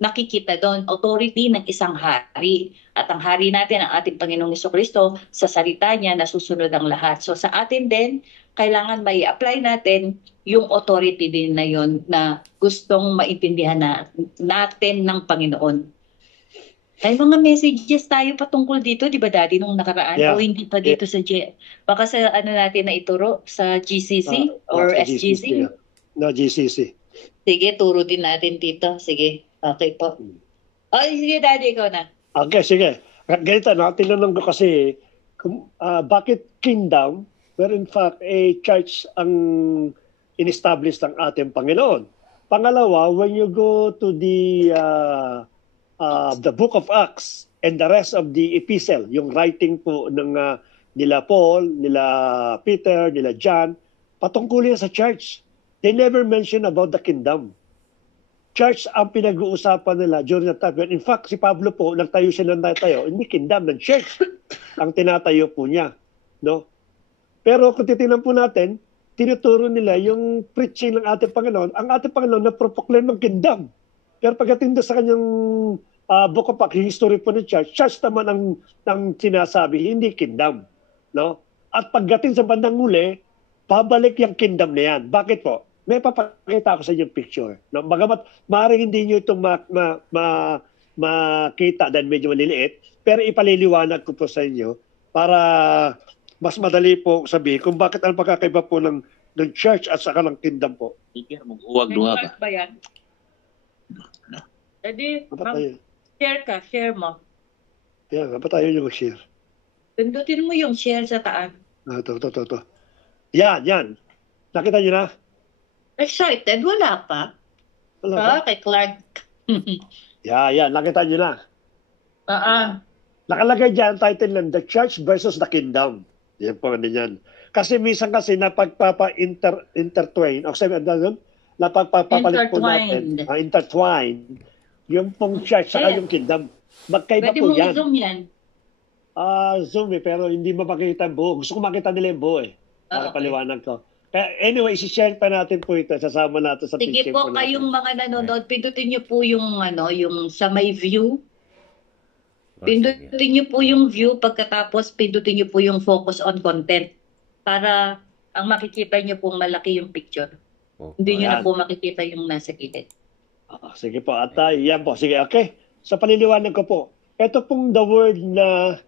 nakikita doon, authority ng isang hari. At ang hari natin, ang ating Panginoong Jesucristo, sa salita niya, nasusunod ang lahat. So sa atin din, kailangan may apply natin yung authority din na yun na gustong maintindihan natin ng Panginoon. May mga messages tayo patungkol dito, di ba Daddy, nung nakaraan? Yeah. O hindi pa dito sa baka sa natin na ituro, sa GCC or sa SGC? No, GCC. Sige, turo din natin dito. Sige, okay po. Sige Daddy, ikaw na. Okay, sige. Ganito, tinanong ko kasi, bakit kingdom, where in fact, a church ang in-establish ng ating Panginoon. Pangalawa, when you go to the book of Acts and the rest of the epistle, yung writing po ng nila Paul, nila Peter, nila John, patungkulin sa church. They never mention about the kingdom. Church ang pinag-uusapan nila during that time. In fact, si Pablo po, nagtayo siya ng tayo, hindi kingdom, ng church ang tinatayo po niya. No? Pero kung titingnan po natin, tinuturo nila yung preaching ng ating Panginoon, ang ating Panginoon na proclaim ng kingdom. Pero pagdating doon sa kanyang book of Acts, history po ng church naman ang sinasabi, hindi kingdom. No? At pagdating sa bandang huli, pabalik yung kingdom na yan. Bakit po? May papakita ko sa inyo picture. No? Bagamat maaaring hindi nyo ito makita dahil medyo maliliit, pero ipaliliwanag ko po sa inyo para mas madali po sabihin kung bakit ang pagkakaiba po ng church at saka ng kingdom po. Huwag luha ba yan? Daddy, share mo. Yan, dapat tayo yung mag-share. Pindutin mo yung share sa taas. Ito. Yan. Nakita nyo na? Excited? Wala pa. Wala pa? Kay Clark. Yan. Nakita nyo na? Nakalagay dyan, title lang, The Church versus the Kingdom. Yan po, yan. Kasi minsan napagpapa-intertwine, o sabi, napagpapapalit po natin, intertwine, yung pong church saka yung kingdom. Magkaiba po yan. Pwede mo i-zoom yan. Zoom pero hindi mapakita ang buo. Gusto ko makita nila yung buo para paliwanag ko. Kaya anyway, isi-share pa natin po ito. Sasama natin sa teaching po natin. Sige po, kayong mga nanonood, pindutin nyo po yung, yung sa may view. Pindutin nyo po yung view, pagkatapos pindutin nyo po yung focus on content. Para ang makikita nyo po malaki yung picture. Hindi nyo na po makikita yung nasa gilid. Sige po, at yan po. Sige, okay. Sa paliliwanag ko po, ito pong the word na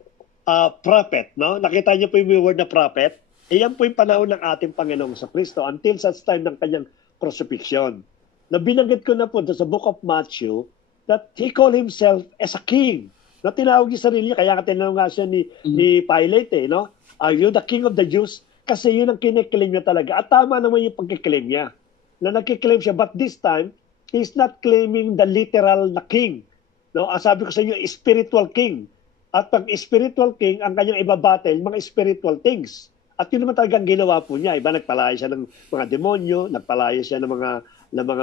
prophet, no? Nakita niyo po yung word na prophet. Iyan po yung panahon ng ating Panginoong sa Kristo until such time ng kanyang crucifixion. Na binanggit ko na po sa book of Matthew that he called himself as a king. Na tinawag niya sarili niya, kaya tinanong nga siya ni Pilate, no? Are you the king of the Jews? Kasi yun ang kiniklaim niya talaga. At tama naman yung pagkiklaim niya. Na nagkiklaim siya, but this time, he's not claiming the literal na king. No? Sabi ko sa inyo, spiritual king. At pag spiritual king, ang kanyang ibabattle, mga spiritual things. At yun naman talagang ginawa po niya. Iba, nagpalaya siya ng mga demonyo, nagpalaya siya ng mga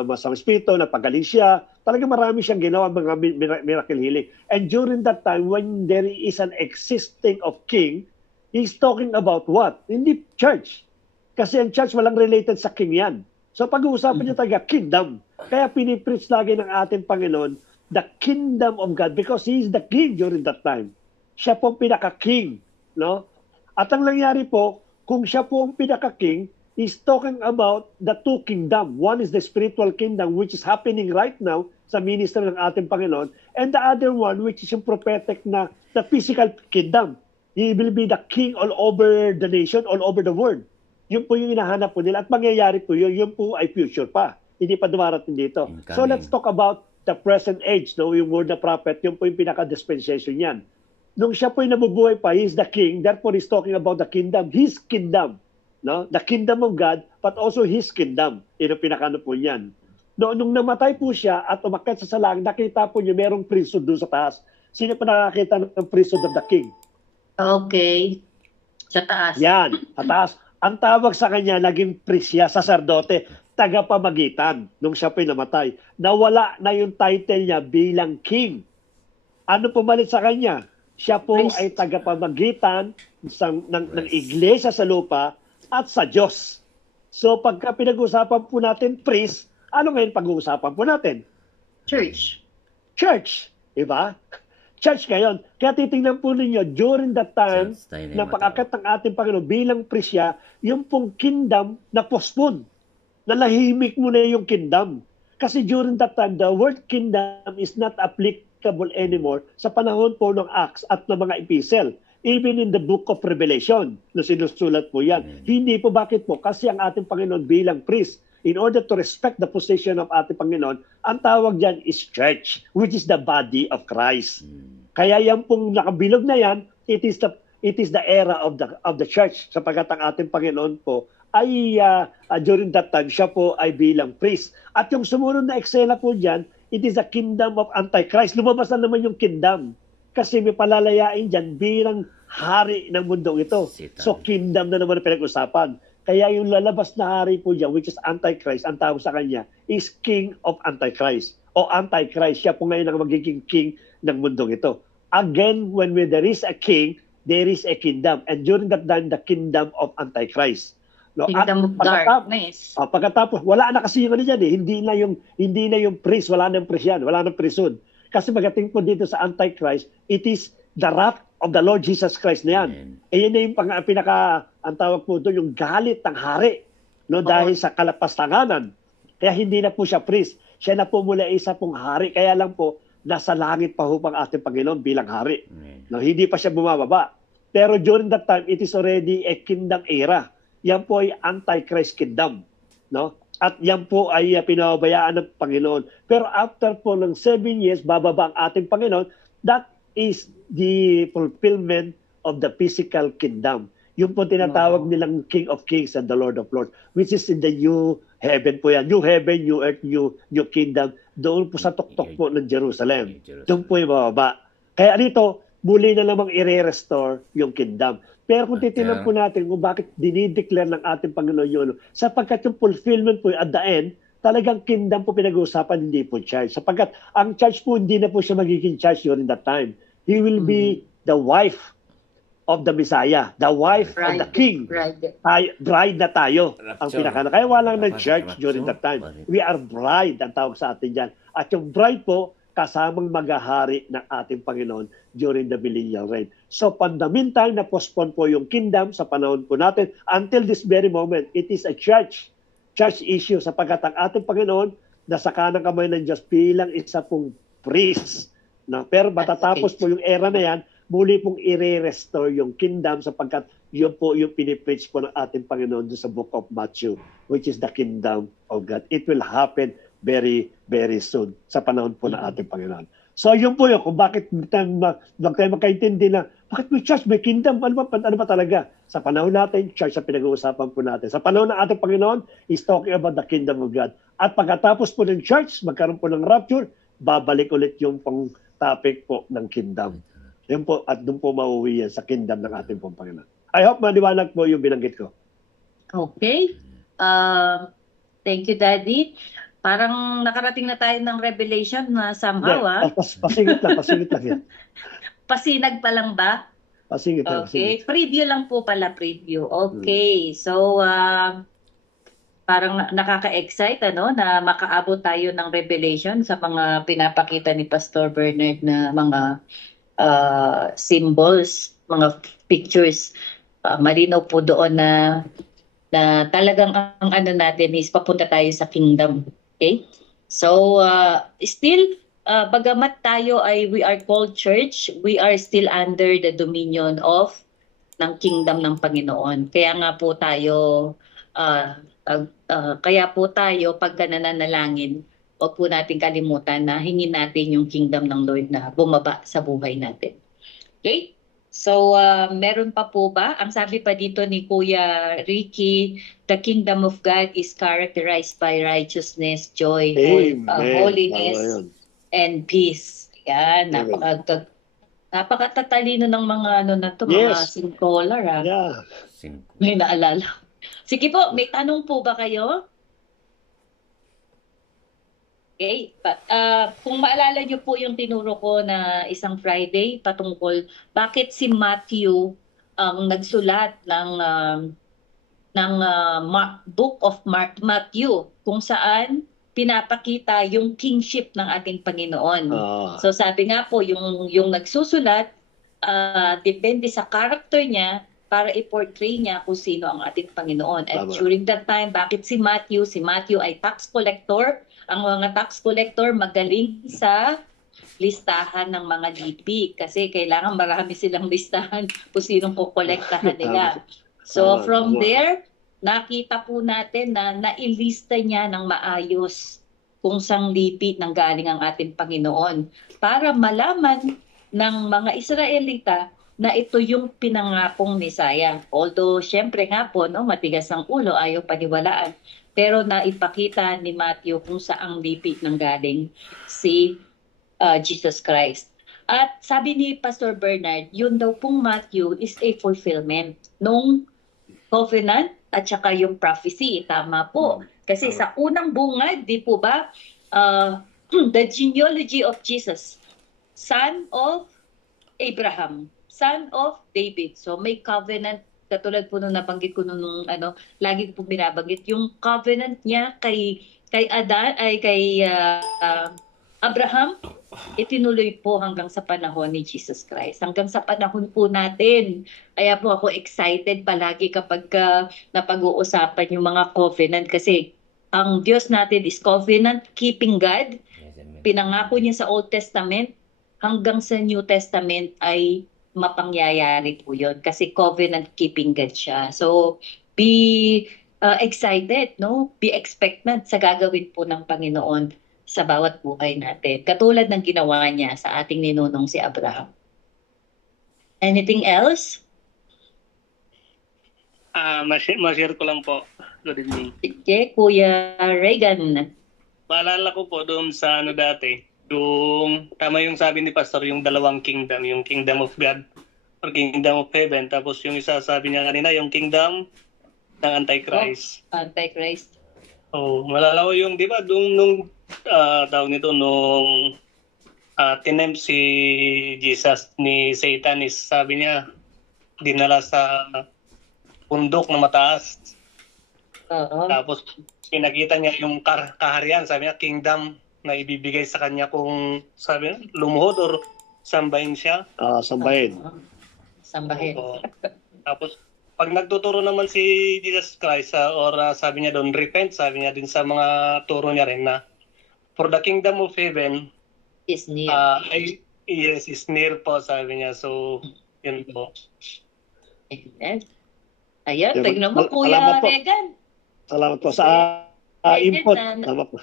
masamang espiritu, nagpagaling siya. Talagang marami siyang ginawa, mga miracle healing. And during that time, when there is an existing of king, he's talking about what? Hindi church. Kasi ang church walang related sa king yan. So pag-uusapan niya talaga kingdom. Kaya pinipreach lagi ng ating Panginoon the kingdom of God because He is the king during that time. Siya po ang pinaka-king. No? At ang nangyari po, kung siya po ang pinaka-king, He's talking about the two kingdom. One is the spiritual kingdom which is happening right now sa ministry ng ating Panginoon. And the other one which is yung prophetic na the physical kingdom. He will be the king all over the nation, all over the world. Yun po yung hinahanap po nila. At mangyayari po yun po ay future pa. Hindi pa dumarating dito. So let's talk about the present age. No? Yung word na prophet, yun po yung pinaka-dispensation yan. Nung siya po yung nabubuhay pa, he's the king. Therefore, he's talking about the kingdom. His kingdom. No? The kingdom of God, but also His kingdom. Yun ang pinaka-ano po yan. No, nung namatay po siya at umakyat sa langit, nakita po niya merong priesthood doon sa taas. Sino pa nakakita ng priesthood of the king? Okay. Sa taas. Yan, sa taas. Ang tawag sa kanya, naging priest siya, saserdote, tagapamagitan nung siya pinamatay. Nawala na yung title niya bilang king. Ano pumalit sa kanya? Siya po Priest. ay tagapamagitan ng iglesia sa lupa at sa Diyos. So pagka pinag-uusapan po natin priest, ano ngayon pag-uusapan po natin? Church. Church. Diba? Church ngayon. Kaya titingnan po ninyo, during that time, na pag-akyat ng ating Panginoon bilang priest siya, yung pong kingdom na postpone. Nalahimik mo na yung kingdom. Kasi during that time, the word kingdom is not applicable anymore sa panahon po ng Acts at ng mga epistle. Even in the book of Revelation, na sinusulat po yan. Hindi po, bakit po? Kasi ang ating Panginoon bilang priest, in order to respect the position of ating Panginoon, ang tawag dyan is church, which is the body of Christ. Kaya yan pong nakabilog na yan, it is the era of the church, sapagkat ang ating Panginoon po ay during that time, siya po ay bilang priest. At yung sumunod na eksena po dyan, it is the kingdom of Antichrist. Lumabas na naman yung kingdom. Kasi may palalayain dyan bilang hari ng mundong ito. So kingdom na naman ang pinag-usapan. Kaya yung lalabas na hari po dyan, which is Antichrist, ang tawag sa kanya, is King of Antichrist. O Antichrist, siya po ngayon ang magiging king ng mundong ito. Again, when there is a king, there is a kingdom. And during that time, the kingdom of Antichrist. No? Kingdom of darkness. Pagkatapos, wala na kasi yung ano dyan eh. Hindi na yung priest, wala nang priest yan, wala nang priesthood. Kasi magating po dito sa Antichrist, it is the wrath of the Lord Jesus Christ na yan. E yun na yung ang tawag po doon, yung galit ng hari. No, dahil sa kalapastanganan. Kaya hindi na po siya priest. Siya na po mula isa pong hari. Kaya lang po, nasa langit pa ho pang ating Panginoon bilang hari. No, hindi pa siya bumababa. Pero during that time, it is already a kingdom era. Yan po ay Antichrist kingdom. No? At yan po ay pinababayaan ng Panginoon. Pero after po ng 7 years, bababa ang ating Panginoon. That is the fulfillment of the physical kingdom. Yung po tinatawag nilang King of Kings and the Lord of Lords, which is in the new heaven po yan. New heaven, new earth, new kingdom. Doon po sa tuktok po ng Jerusalem. Doon po yung bababa. Kaya dito, muli na namang i-restore yung kingdom. Pero kung titignan po natin kung bakit dinideclare ng ating Panginoon yun, sapagkat yung fulfillment po at the end, talagang kingdom po pinag-uusapan, hindi po church. Sapagkat ang church po, hindi na po siya magiging church during that time. He will be the wife of the Messiah, the wife of the King. Bride na tayo. Ang pinakana. Kaya walang ng church during that time. We are bride, ang tawag sa atin dyan. At yung bride po, kasamang maghahari ng ating Panginoon during the millennial reign. So, from the meantime, na-postpone po yung kingdom sa panahon po natin. Until this very moment, it is a church issue sapagkat ang ating Panginoon nasa kanang kamay ng Diyos bilang isa pong priest. No? Pero matatapos po yung era na yan, muli pong i-restore yung kingdom sapagkat yun po yung pinipreach po ng ating Panginoon sa book of Matthew, which is the kingdom of God. It will happen very, very soon sa panahon po ng ating Panginoon. So yun po yun, kung bakit tayo magkaintindi na, bakit may church, may kingdom, ano ba talaga? Sa panahon natin, church sa pinag-uusapan po natin. Sa panahon ng ating Panginoon, is talking about the kingdom of God. At pagkatapos po ng church, magkaroon po ng rapture, babalik ulit yung pang topic po ng kingdom. Yun po, at doon po mauwi yan sa kingdom ng ating pong Panginoon. I hope maliwanag po yung binanggit ko. Okay. Thank you, Daddy. Parang nakarating na tayo ng revelation na somehow, Pasingit lang yan. Pasinag pa lang ba? Pasingit lang. Okay. Preview lang po pala, preview. Okay. So, parang nakaka-excite, na makaabot tayo ng revelation sa mga pinapakita ni Pastor Bernard na mga symbols, mga pictures. Malinaw po doon na talagang ang ano natin is papunta tayo sa kingdom. Okay? So, still, bagamat tayo ay we are called church, we are still under the dominion of ng kingdom ng Panginoon. Kaya nga po tayo, pagka nananalangin, huwag po natin kalimutan na hingin natin yung kingdom ng Lord na bumaba sa buhay natin. Okay? So, meron pa po ba? Ang sabi pa dito ni Kuya Ricky, the kingdom of God is characterized by righteousness, joy, holiness, and peace. Yan, Napakatatalino ng mga ano na to, Yes. mga scholar ah. Yeah. May naalala. Sige po, may tanong po ba kayo? Okay. Kung maalala niyo po yung tinuro ko na isang Friday patungkol bakit si Matthew ang nagsulat ng Book of Matthew kung saan pinapakita yung kingship ng ating Panginoon. So sabi nga po yung nagsusulat depende sa character niya para i-portray niya kung sino ang ating Panginoon. At during that time, bakit si Matthew? Si Matthew ay tax collector. Ang mga tax collector magaling sa listahan ng mga lipi kasi kailangan marami silang listahan kung sinong kukolektahan nila. So from there, nakita po natin na nailista niya ng maayos kung sang lipi nang galing ang ating Panginoon para malaman ng mga Israelita na ito yung pinangakong Mesaya. Although, syempre nga po, no, matigas ang ulo, ayaw paniwalaan. Pero naipakita ni Matthew kung saang lipi nang galing si Jesus Christ. At sabi ni Pastor Bernard, yun daw pong Matthew is a fulfillment nung covenant at saka yung prophecy. Tama po. Kasi sa unang bungad, di po ba, the genealogy of Jesus, son of Abraham, son of David. So may covenant, katulad po nung nabanggit ko nung lagi ko po binabanggit, yung covenant niya kay Abraham, itinuloy po hanggang sa panahon ni Jesus Christ. Hanggang sa panahon po natin. Kaya po ako excited palagi kapag napag-uusapan yung mga covenant kasi ang Diyos natin is covenant-keeping God. Pinangako niya sa Old Testament hanggang sa New Testament ay mapangyayari po yun kasi covenant-keeping God siya. So, be excited, no? Be expectant sa gagawin po ng Panginoon sa bawat buhay natin. Katulad ng ginawa niya sa ating ninunong si Abraham. Anything else? Ma-share ko lang po. Good evening. Sige, Kuya Reagan. Maalala ko po doon sa dati, yung tama yung sabi ni Pastor, yung dalawang kingdom, yung kingdom of God or kingdom of heaven. Tapos yung isa sabi niya kanina, yung kingdom ng Antichrist. Antichrist. Malala ko yung, di ba, nung tawag nito, nung tinempt si Jesus ni Satan, sabi niya, dinala sa bundok na mataas. Tapos pinakita niya yung kaharian, sabi niya, kingdom na ibibigay sa kanya kung sabi niya, lumuhod or sambahin siya. Sambahin. Sambahin. Tapos pag nagtuturo naman si Jesus Christ sabi niya doon, repent, sabi niya din sa mga turo niya rin na for the kingdom of heaven is near. Yes, is near po, sabi niya. So, yun po. Amen. Ayan, tignan mo, Kuya Regan. Salamat po sa input. Salamat po.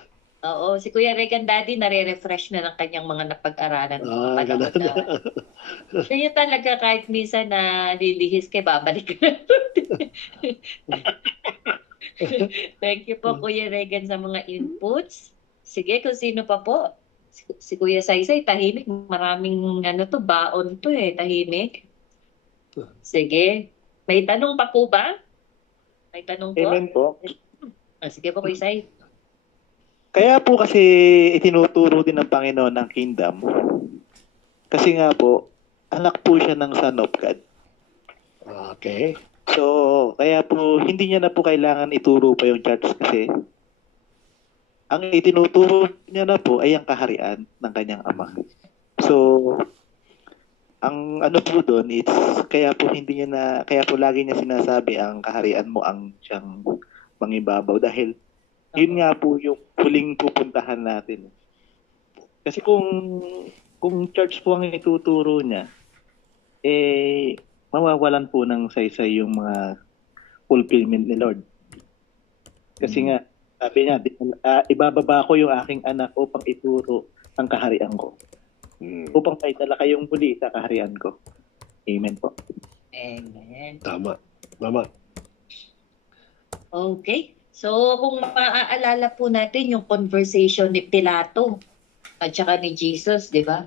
Oo, si Kuya Regan Daddy nare-refresh na ng kanyang mga napag-aralan. Kaya talaga kahit minsan na lilihis kay babalik. Thank you po, Kuya Regan, sa mga inputs. Sige, kung sino pa po. Si Kuya Saysay, tahimik. Maraming baon to tahimik. Sige. May tanong pa po ba? May tanong po? Amen po. Sige po, Kuya Say. Kaya po kasi itinuturo din ng Panginoon ng kingdom. Kasi nga po, anak po siya ng Son of God. Okay. So, kaya po, hindi niya na po kailangan ituro pa yung church kasi ang itinuturo niya na po ay ang kaharian ng kanyang ama. So, ang po doon, kaya po kaya po lagi niya sinasabi ang kaharian mo ang siyang mangibabaw dahil yun nga po yung huling pupuntahan natin. Kasi kung church po ang ituturo niya, mawawalan po ng saysay yung mga fulfillment ni Lord. Kasi nga, sabi niya, ibababa ko yung aking anak upang ituro ang kaharian ko. Upang may dala kayong muli sa kaharian ko. Amen po. Amen. Tama. Okay. So, kung maaalala po natin yung conversation ni Pilato at saka ni Jesus, di ba?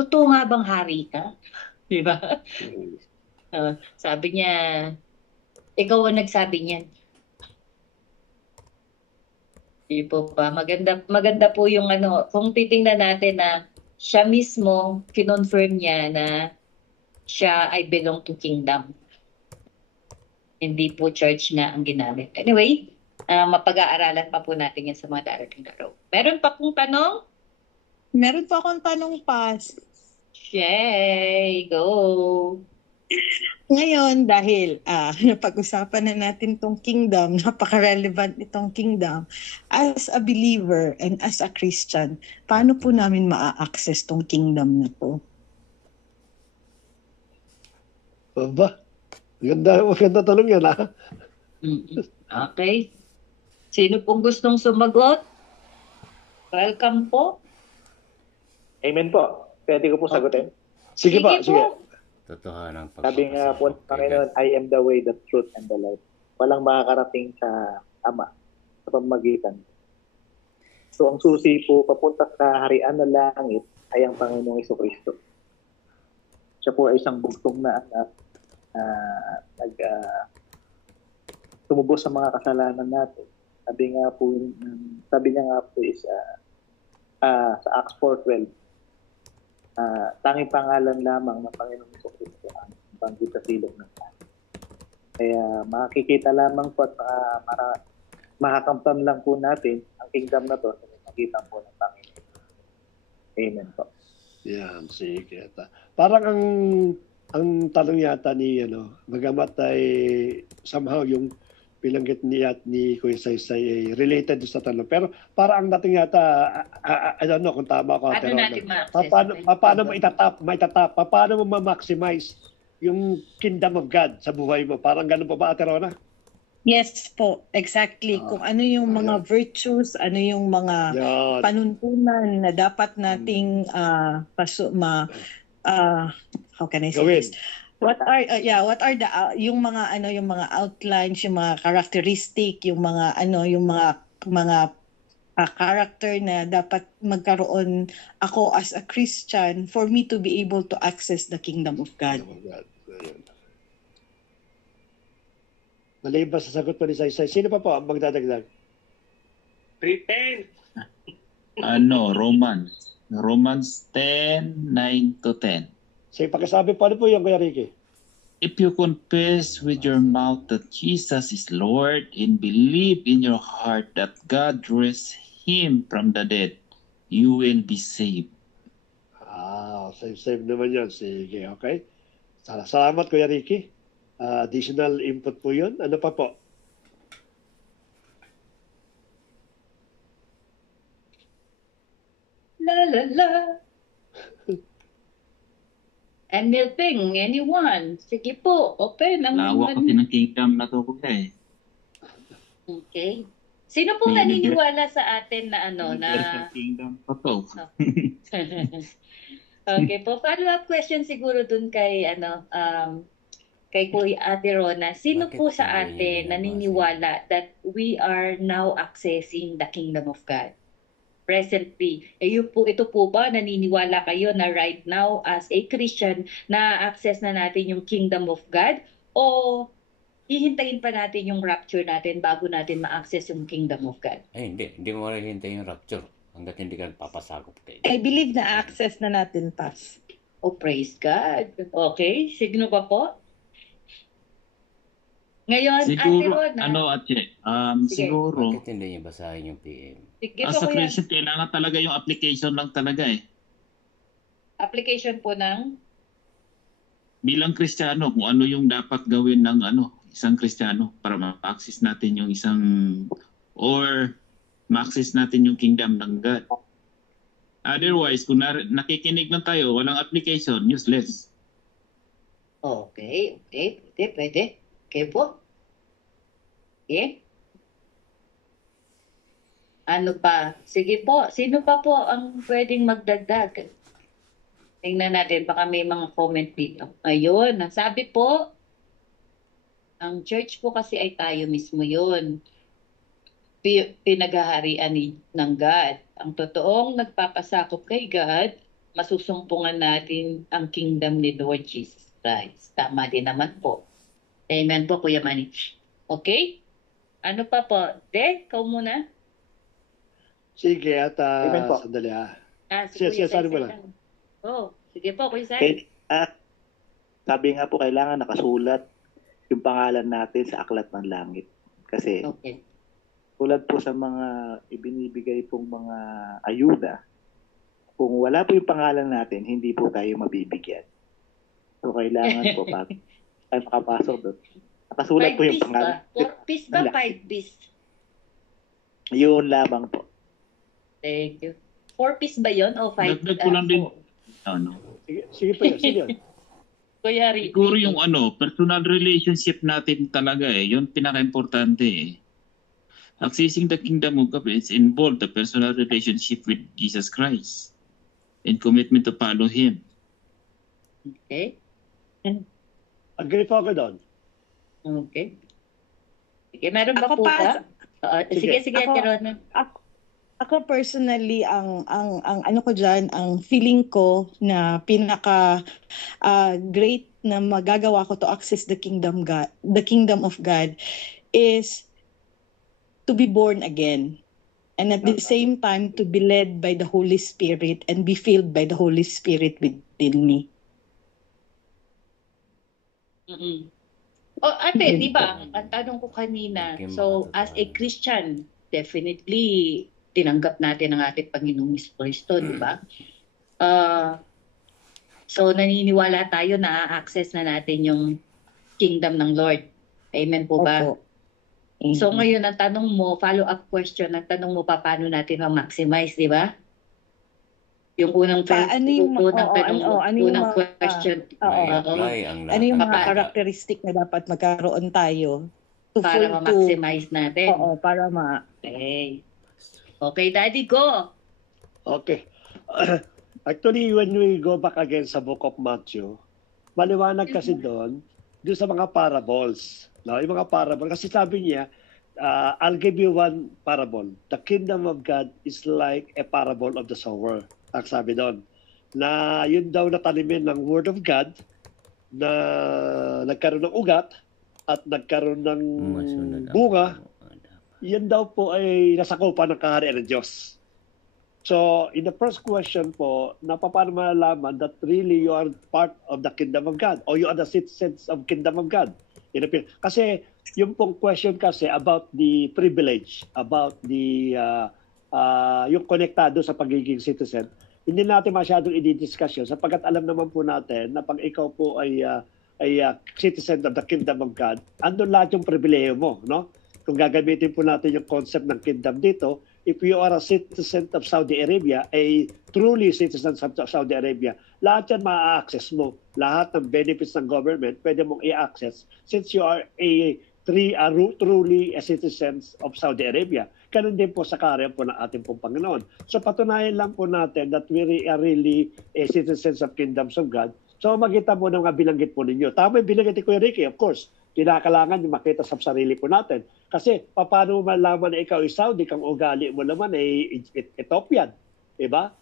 totoo nga bang hari ka? Di ba? Sabi niya, ikaw ang nagsabi niyan. Di po ba? Maganda po yung kung titingnan natin na siya mismo, kinonfirm niya na siya ay belong to kingdom. Hindi po church na ang ginamit. Anyway, mapag-aaralan pa po natin yan sa mga darating araw. Meron pa pong tanong? Meron pa akong tanong, Pas. Yay! Go! Ngayon, dahil napag-usapan na natin tong kingdom, napaka-relevant itong kingdom, as a believer and as a Christian, paano po namin ma-access tong kingdom na to? Ba? Maganda tanong yan, ha? Okay. Sino pong gustong sumagot? Welcome po. Amen po. Pwede ko po sagutin. Sige pa, sige. Totohanan Sabi nga po ng Panginoon, I am the way, the truth, and the life. Walang makakarating sa Ama sa pamamagitan. So ang susi po papunta sa harian ng langit ay ang Panginoong Jesucristo. Siya po ay isang bugtong na anak tumubos sa mga kasalanan natin. Sabi niya nga po is sa Acts 4:12, tanging pangalan lamang ng Panginoong Jesucristo ang banggit sa silog ng langit. Kaya makikita lamang po at makakamtan lang po natin ang kingdom na to sa magitan po ng Panginoon. Amen po. Yan, sige. Parang ang tanong yata ni bagamat ay somehow yung bilanggit niya at ni Kuya Saysay ay related sa tanong. Pero parang ang dating yata, I don't know kung tama ako. Paano natin ma-access? Paano mo itatap? Paano mo ma-maximize yung kingdom of God sa buhay mo? Parang ganun pa ba, Ate Rona? Yes po, exactly. Kung ano yung mga virtues, ano yung mga Yan. panuntunan na dapat nating how can I say Gawin. this? What are the yung mga outlines, yung mga characteristic, yung mga character na dapat magkaroon ako as a Christian for me to be able to access the kingdom of God. Oh my God. Ayun. Maliban sa sagot po ni Saysay, sino pa po ang magdadagdag? Repent. Romans 10:9-10. Sige, pakisabi po, ano po yung Kuya Ricky? If you confess with your mouth that Jesus is Lord and believe in your heart that God raised Him from the dead, you will be saved. Save naman yan. Sige, okay. Salamat, Kuya Ricky. Additional input po yun. Ano pa po? La la la. And Milping, anyone? Sige po, open ang Lawak kasi ng kingdom na to ko eh. Okay. Sino pong naniniwala sa atin na Universal kingdom pa to. Okay po, follow-up question siguro dun kay kay Kuya Ate Rona. Sino Bakit po sa hindi atin niya naniniwala that we are now accessing the kingdom of God? Presently. Ito po ba naniniwala kayo na right now as a Christian na-access na natin yung kingdom of God? O hihintayin pa natin yung rapture natin bago natin ma-access yung kingdom of God? Hindi mo hintay yung rapture hanggat hindi ka papasakop kayo. I believe na access na natin, Pas. Oh, praise God. Okay, signo pa po? Ngayon, Siguro, Ate Rona. Sige. Siguro. Bakit hindi niyo basahin yung PM? Sige As po, a Kuya. Christian, kailangan talaga yung application lang talaga eh. Application po ng? Bilang Kristiyano, kung ano yung dapat gawin ng isang Kristiyano para ma-access natin yung ma-access natin yung kingdom ng God. Otherwise, kung nakikinig lang tayo, walang application, useless. Okay. Pwede. Okay po. Okay. Ano pa? Sige po. Sino pa po ang pwedeng magdagdag? Tingnan natin. Baka may mga comment dito. Ayun. Sabi po, ang church po kasi ay tayo mismo yun. Pinaghaharian ng God. Ang totoong nagpapasakop kay God masusumpungan natin ang kingdom ni Lord Jesus Christ. Tama din naman po. Amen po, Kuya Manny. Okay? Ano pa po? De, ikaw muna. Sige, at Amen po. sandali ha. Si Kuya Sige, Sai mo lang. lang. Oh, sige po, Kuya Sai. Okay. Sabi nga po, kailangan nakasulat yung pangalan natin sa aklat ng langit. Kasi Okay. tulad po sa mga ibinibigay pong mga ayuda, kung wala po yung pangalan natin, hindi po tayo mabibigyan. So kailangan po pag tayo makapasok doon, nakasulat po yung pangalan. 4 piece ba? 5 piece? Yun lamang po. Thank you. 4 piece ba yun o 5? Dagdag ko lang din. Ano? Sige po yun, sige yun. Kuya Rick. Siguro yung personal relationship natin talaga yun pinaka-importante Accessing the kingdom of God is involved the personal relationship with Jesus Christ and commitment to follow Him. Okay. Agree po ako doon. Okay. Sige, meron ba Ako po pa, ba? Sige, Ako- Tirona. Ako personally, ang ano ko dyan, ang feeling ko na pinaka great na magagawa ko to access the kingdom of God is to be born again. And at the same time, to be led by the Holy Spirit and be filled by the Holy Spirit within me. Mm-mm. Oh, ate, di ba? Ang tanong ko kanina, so as a Christian, definitely tinanggap natin ang ating Panginoong Kristo, di ba? So naniniwala tayo na access na natin yung kingdom ng Lord. Amen po ba? Opo. So ngayon ang tanong mo, follow-up question, ang tanong mo paano natin ma-maximize, di ba? Yung unang Ano yung unang question. Ano yung mga characteristic na dapat magkaroon tayo Para ma-maximize natin. Oo, para Okay. Okay, Daddy, go! Okay. Actually, when we go back again sa Book of Matthew, maliwanag kasi doon sa mga parables. No? Yung mga parables. Kasi sabi niya, I'll give you one parable. The kingdom of God is like a parable of the sower. Ang sabi doon. Na yun daw natanimin ng Word of God na nagkaroon ng ugat at nagkaroon ng bunga. Yan daw po ay nasakupan ng kaharian ng Diyos. So, in the first question po, paano malalaman that really you are part of the kingdom of God or you are the citizens of kingdom of God? Kasi yung pong question kasi about the privilege, about the yung konektado sa pagiging citizen, hindi natin masyadong i-discuss yun sapagkat alam naman po natin na pag ikaw po ay citizen of the kingdom of God, andun lahat yung pribileyo mo, no? Kung gagamitin po natin yung concept ng kingdom dito, if you are a citizen of Saudi Arabia, a truly citizen of Saudi Arabia, lahat yan ma-access mo. Lahat ng benefits ng government, pwede mong i-access since you are truly a citizen of Saudi Arabia. Ganun din po sa karya po ng ating pong Panginoon. So patunayan lang po natin that we are really a citizens of kingdoms of God. So makita mo na mga binanggit po ninyo. Tama yung binanggit ni Kuya Ricky, of course. Kinakailangan yung makita sa sarili po natin. Kasi paano mo malaman na ikaw ay Saudi kung ugali mo naman ay Ethiopian? Diba?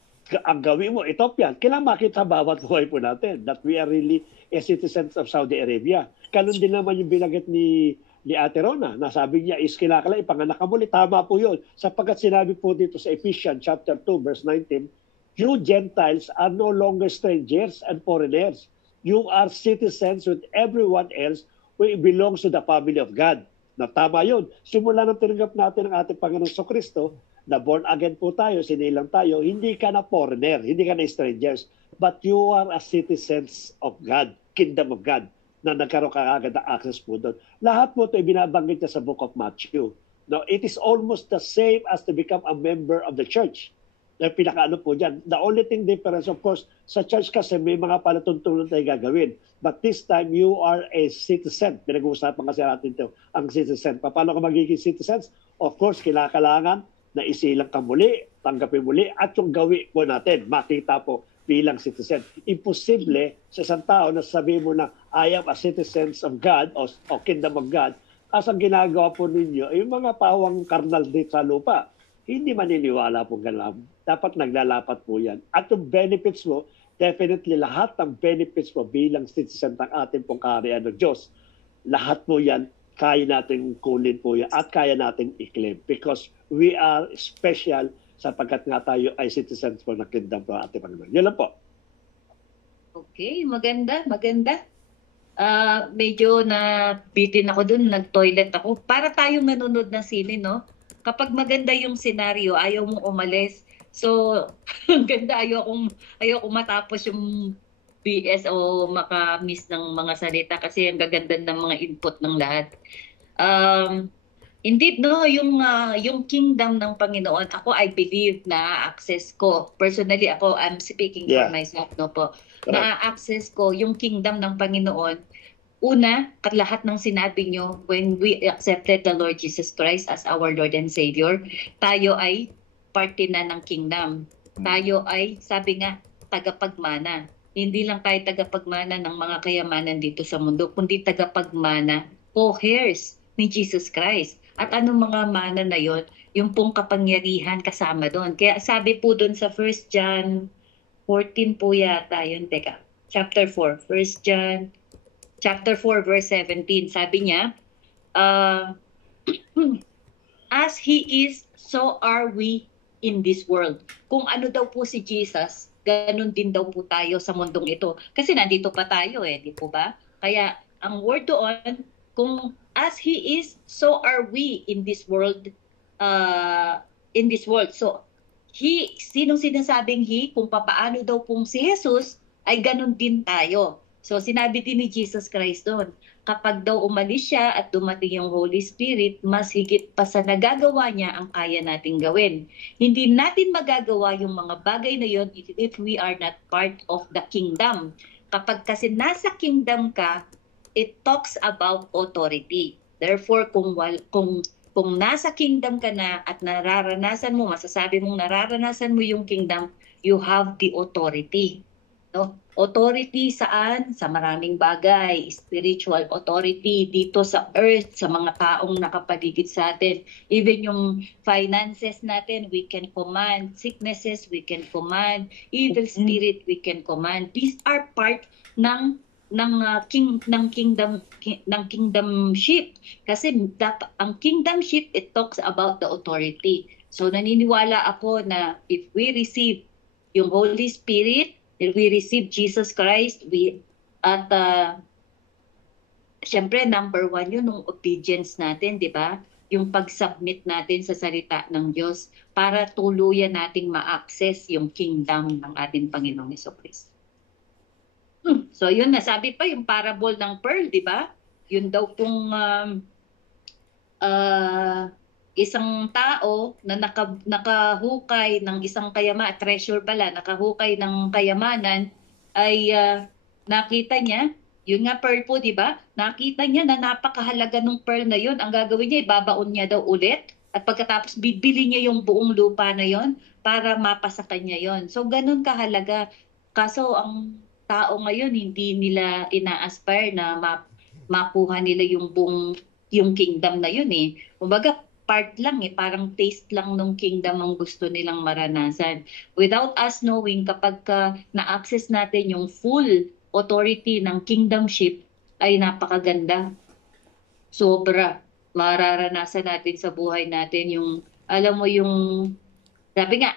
Ang gawin mo, Ethiopian. Kailangan makita sa bawat buhay po natin that we are really a citizens of Saudi Arabia. Ganun din naman yung binanggit ni Ate Rona, na sabi niya is kinakailangan ipanganak ka muli. Tama po yun. Sapagkat sinabi po dito sa Ephesians chapter 2 verse 19, you Gentiles are no longer strangers and foreigners. You are citizens with everyone else who belongs to the family of God. Na tama yun. Simula nang tinanggap natin ang ating Panginoon Kristo, na born again po tayo, sinilang tayo, hindi ka na foreigner, hindi ka na strangers, but you are a citizens of God, kingdom of God, na nagkaroon ka agad ng access po doon. Lahat po ito ibinabanggit niya sa Book of Matthew. Now, it is almost the same as to become a member of the church. Na pinakaano po dyan. The only thing difference, of course, sa church kasi may mga palatuntunan tayo gagawin. But this time, you are a citizen. Pinag-uusapan kasi natin ito, ang citizen. Paano ka magiging citizens? Of course, kailangan na isilang ka muli, tanggapin muli, at yung gawi po natin, makita po bilang citizen. Imposible sa isang tao na sabihin mo na, I am a citizen of God o kingdom of God, as ang ginagawa po ninyo, yung mga pawang karnal dito sa lupa. hindi maniniwala po ganun. Dapat naglalapat po yan. At yung benefits mo, definitely lahat ng benefits mo bilang citizen ng ating pong kaharian ng Diyos, lahat po yan, kaya natin kunin po yan at kaya natin i-claim because we are special sapagkat nga tayo ay citizens po ng kingdom po ating Panginoon. Yun lang po. Okay, maganda, maganda. Medyo nabitin ako dun, nag-toilet ako. Para tayong nanonood ng sine, no? Kapag maganda yung senaryo, ayaw mong umalis. So, ang ganda, ayaw kong matapos yung BS o maka-miss ng mga salita kasi ang gaganda ng mga input ng lahat. Indeed, no, yung kingdom ng Panginoon, ako I believe na access ko. Personally, ako, I'm speaking for myself, no po. Na-access ko yung kingdom ng Panginoon. Una, lahat ng sinabi nyo, when we accepted the Lord Jesus Christ as our Lord and Savior, tayo ay parte na ng kingdom. Tayo ay, sabi nga, tagapagmana. Hindi lang tayo tagapagmana ng mga kayamanan dito sa mundo, kundi tagapagmana, co-heirs ni Jesus Christ. At anong mga mana na yon? Yung pong kapangyarihan kasama doon. Kaya sabi po doon sa 1 John 14 po yata yun. Teka, chapter 4. 1 John chapter 4 verse 17. Sabi niya, as He is, so are we in this world. Kung ano daw po si Jesus, ganun din daw po tayo sa mundong ito. Kasi nandito pa tayo di po ba? Kaya ang word doon, kung as He is, so are we in this world. So, He, sinong sinasabing He, kung papaano daw pong si Jesus, ay ganun din tayo. So, sinabi din ni Jesus Christ doon, kapag daw umalis siya at dumating yung Holy Spirit, mas higit pa sa nagagawa niya ang kaya nating gawin. Hindi natin magagawa yung mga bagay na yon if we are not part of the kingdom. Kapag kasi nasa kingdom ka, it talks about authority. Therefore, kung nasa kingdom ka na at nararanasan mo, masasabi mong nararanasan mo yung kingdom, you have the authority. No? Authority saan? Sa maraming bagay. Spiritual authority dito sa earth, sa mga taong nakapaligid sa atin. Even yung finances natin, we can command. Sicknesses, we can command. Evil spirit, we can command. These are part ng kingdomship. Kasi ang kingdomship, it talks about the authority. So naniniwala ako na if we receive yung Holy Spirit, if we receive Jesus Christ, syempre number 1 yun, yung obedience natin, di ba? Yung pag-submit natin sa salita ng Diyos para tuluyan nating ma-access yung kingdom ng ating Panginoong Jesucristo. So yun, nasabi pa yung parable ng pearl, di ba? Yun daw pong isang tao na nakahukay ng isang treasure pala, nakahukay ng kayamanan, ay nakita niya, yun nga pearl po, di ba? Nakita niya na napakahalaga ng pearl na yun. Ang gagawin niya, ibabaon niya daw ulit. At pagkatapos, bibili niya yung buong lupa na yon para mapasa kanya yon. So, ganun kahalaga. Kaso, ang tao ngayon, hindi nila ina-aspire na makuha nila yung kingdom na yun Kumbaga, part lang parang taste lang ng kingdom ang gusto nilang maranasan. Without us knowing, kapag na-access natin yung full authority ng kingdomship, ay napakaganda. Sobra. Mararanasan natin sa buhay natin yung, alam mo yung, sabi nga,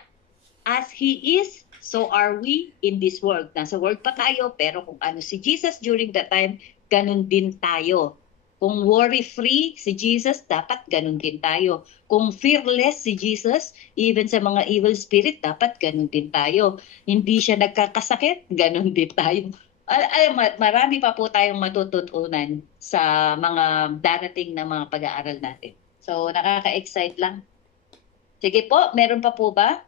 as He is, so are we in this world. Nasa world pa tayo, pero kung ano si Jesus during that time, ganun din tayo. Kung worry-free si Jesus, dapat ganun din tayo. Kung fearless si Jesus, even sa mga evil spirit, dapat ganun din tayo. Hindi siya nagkakasakit, ganun din tayo. Marami pa po tayong matututunan sa mga darating na mga pag-aaral natin. So, nakaka-excite lang. Sige po, meron pa po ba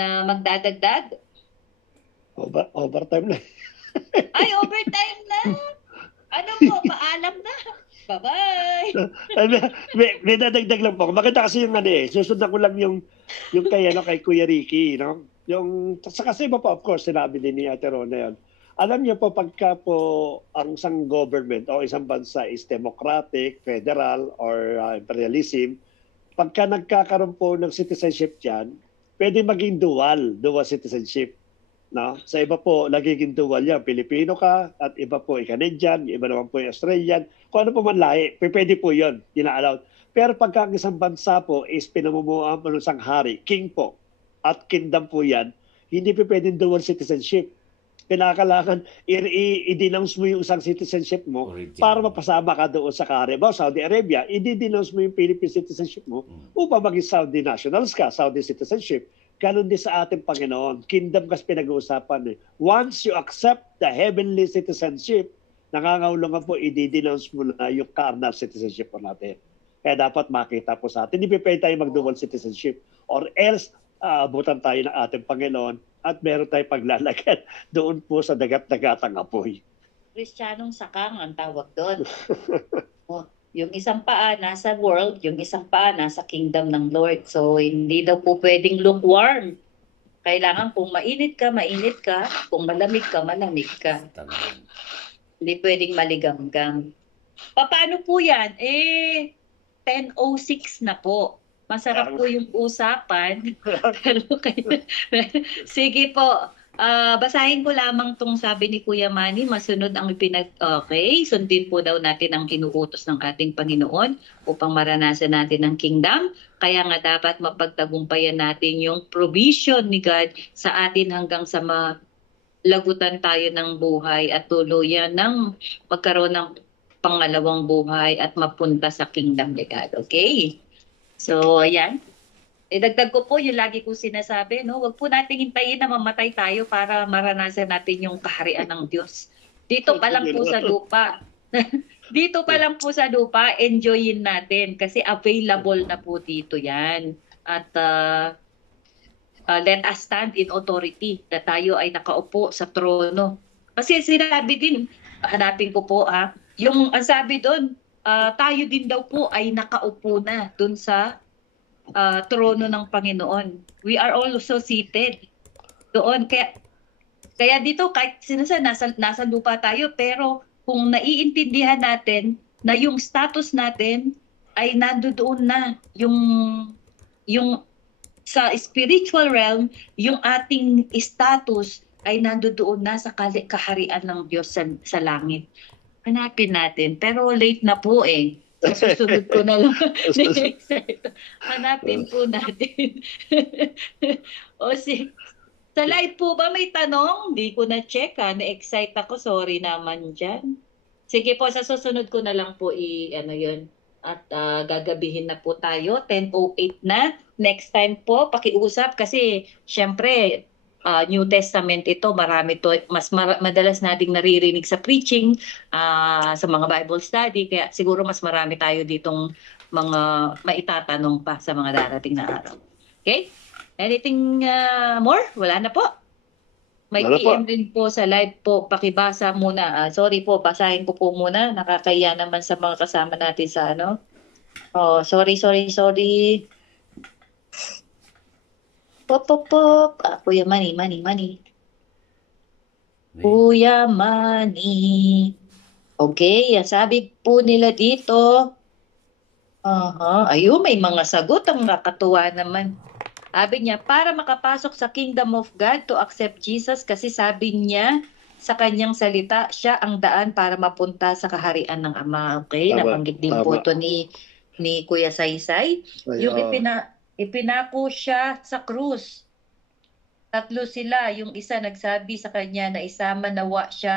na magdadagdag? Overtime na. Ay, overtime na! Ano po, paalam na. Bye-bye! may dadagdag lang po. Makita kasi yung susundan ko lang yung kay Kuya Ricky, no? Yung, kasi po, of course, sinabi din ni Ate Rona yun. Alam niyo po, pagka po ang isang government o isang bansa is democratic, federal, or imperialism, pagka nagkakaroon po ng citizenship dyan, pwede maging dual citizenship. No? Sa iba po, nagiging dual yan. Pilipino ka, at iba po ay Canadian, iba naman po ay Australian. Kung ano po man lahi, pwede po yun, ina-allowed. Pero pagka ang isang bansa po is pinamumuhaan ng isang hari, king po, at kingdom po yan, hindi po pwedeng dual citizenship. Kinakailangan i-denounce mo yung isang citizenship mo para mapasama ka doon sa Halimbawa, Saudi Arabia, i-denounce mo yung Philippine citizenship mo upang maging Saudi nationals ka, Saudi citizenship. Ganon din sa ating Panginoon. Kingdom kasi pinag-uusapan. Once you accept the heavenly citizenship, nangangahulugan po, i-denounce mo na yung carnal citizenship po natin. Kaya dapat makita po sa atin. Hindi pwede tayo mag-dual citizenship. Or else, abutan tayo ng ating Panginoon at meron tayong paglalagyan doon po sa dagat-dagatang apoy. Kristyanong sakang ang tawag doon. Yung isang paa nasa world, yung isang paa nasa kingdom ng Lord. So, hindi daw po pwedeng lukewarm. Kailangan kung mainit ka, mainit ka. Kung malamig ka, malamig ka. Hindi pwedeng maligamgam. Paano po yan? 10:06 na po. Masarap po yung usapan. Sige po. Basahin ko lamang tong sabi ni Kuya Manny, masunod ang okay, sundin po daw natin ang inuutos ng ating Panginoon upang maranasan natin ang kingdom. Kaya nga dapat mapagtagumpayan natin yung provision ni God sa atin hanggang sa malagutan tayo ng buhay at tuluyan ng magkaroon ng pangalawang buhay at mapunta sa kingdom ni God. Okay? So, ayan. Dagdag ko po yung lagi ko sinasabi, no? Huwag po natin hintayin na mamatay tayo para maranasan natin yung kaharian ng Diyos. Dito pa lang po sa lupa. Dito pa lang po sa lupa, enjoyin natin kasi available na po dito yan. At let us stand in authority na tayo ay nakaupo sa trono. Kasi sinabi din, hanapin ko po yung ang sabi doon, tayo din daw po ay nakaupo na dun sa trono ng Panginoon. We are also seated doon. Kaya dito, kahit nasa lupa tayo, pero kung naiintindihan natin na yung status natin ay nandoon na, yung sa spiritual realm, yung ating status ay nandoon na sa kaharian ng Diyos sa langit. Hanapin natin. Pero late na po Susunod ko na lang. Hanapin po natin. Sa live po ba may tanong? Hindi ko na-check Na-excite ako. Sorry naman dyan. Sige po, sa susunod ko na lang po yun. At gagabihin na po tayo. 10:08 na. Next time po, pakiusap kasi syempre, New Testament ito, marami to, madalas nating naririnig sa preaching, sa mga Bible study, kaya siguro mas marami tayo ditong mga maitatanong pa sa mga darating na araw. Okay? Anything more? Wala na po. May PM din po sa live po, pakibasa muna. Sorry po, basahin ko po muna. Nakakaya naman sa mga kasama natin sa sorry. Pop. Kuya Manny. Kuya Manny. Okay, sabi po nila dito. Ayun, may mga sagot. Ang nakatuwa naman. Sabi niya, para makapasok sa kingdom of God to accept Jesus kasi sabi niya sa kanyang salita, siya ang daan para mapunta sa kaharian ng Ama. Okay, nabanggit din po ito ni Kuya Saysay. Yung ipinako siya sa krus. 3 sila. Yung isa nagsabi sa kanya na isama nawa siya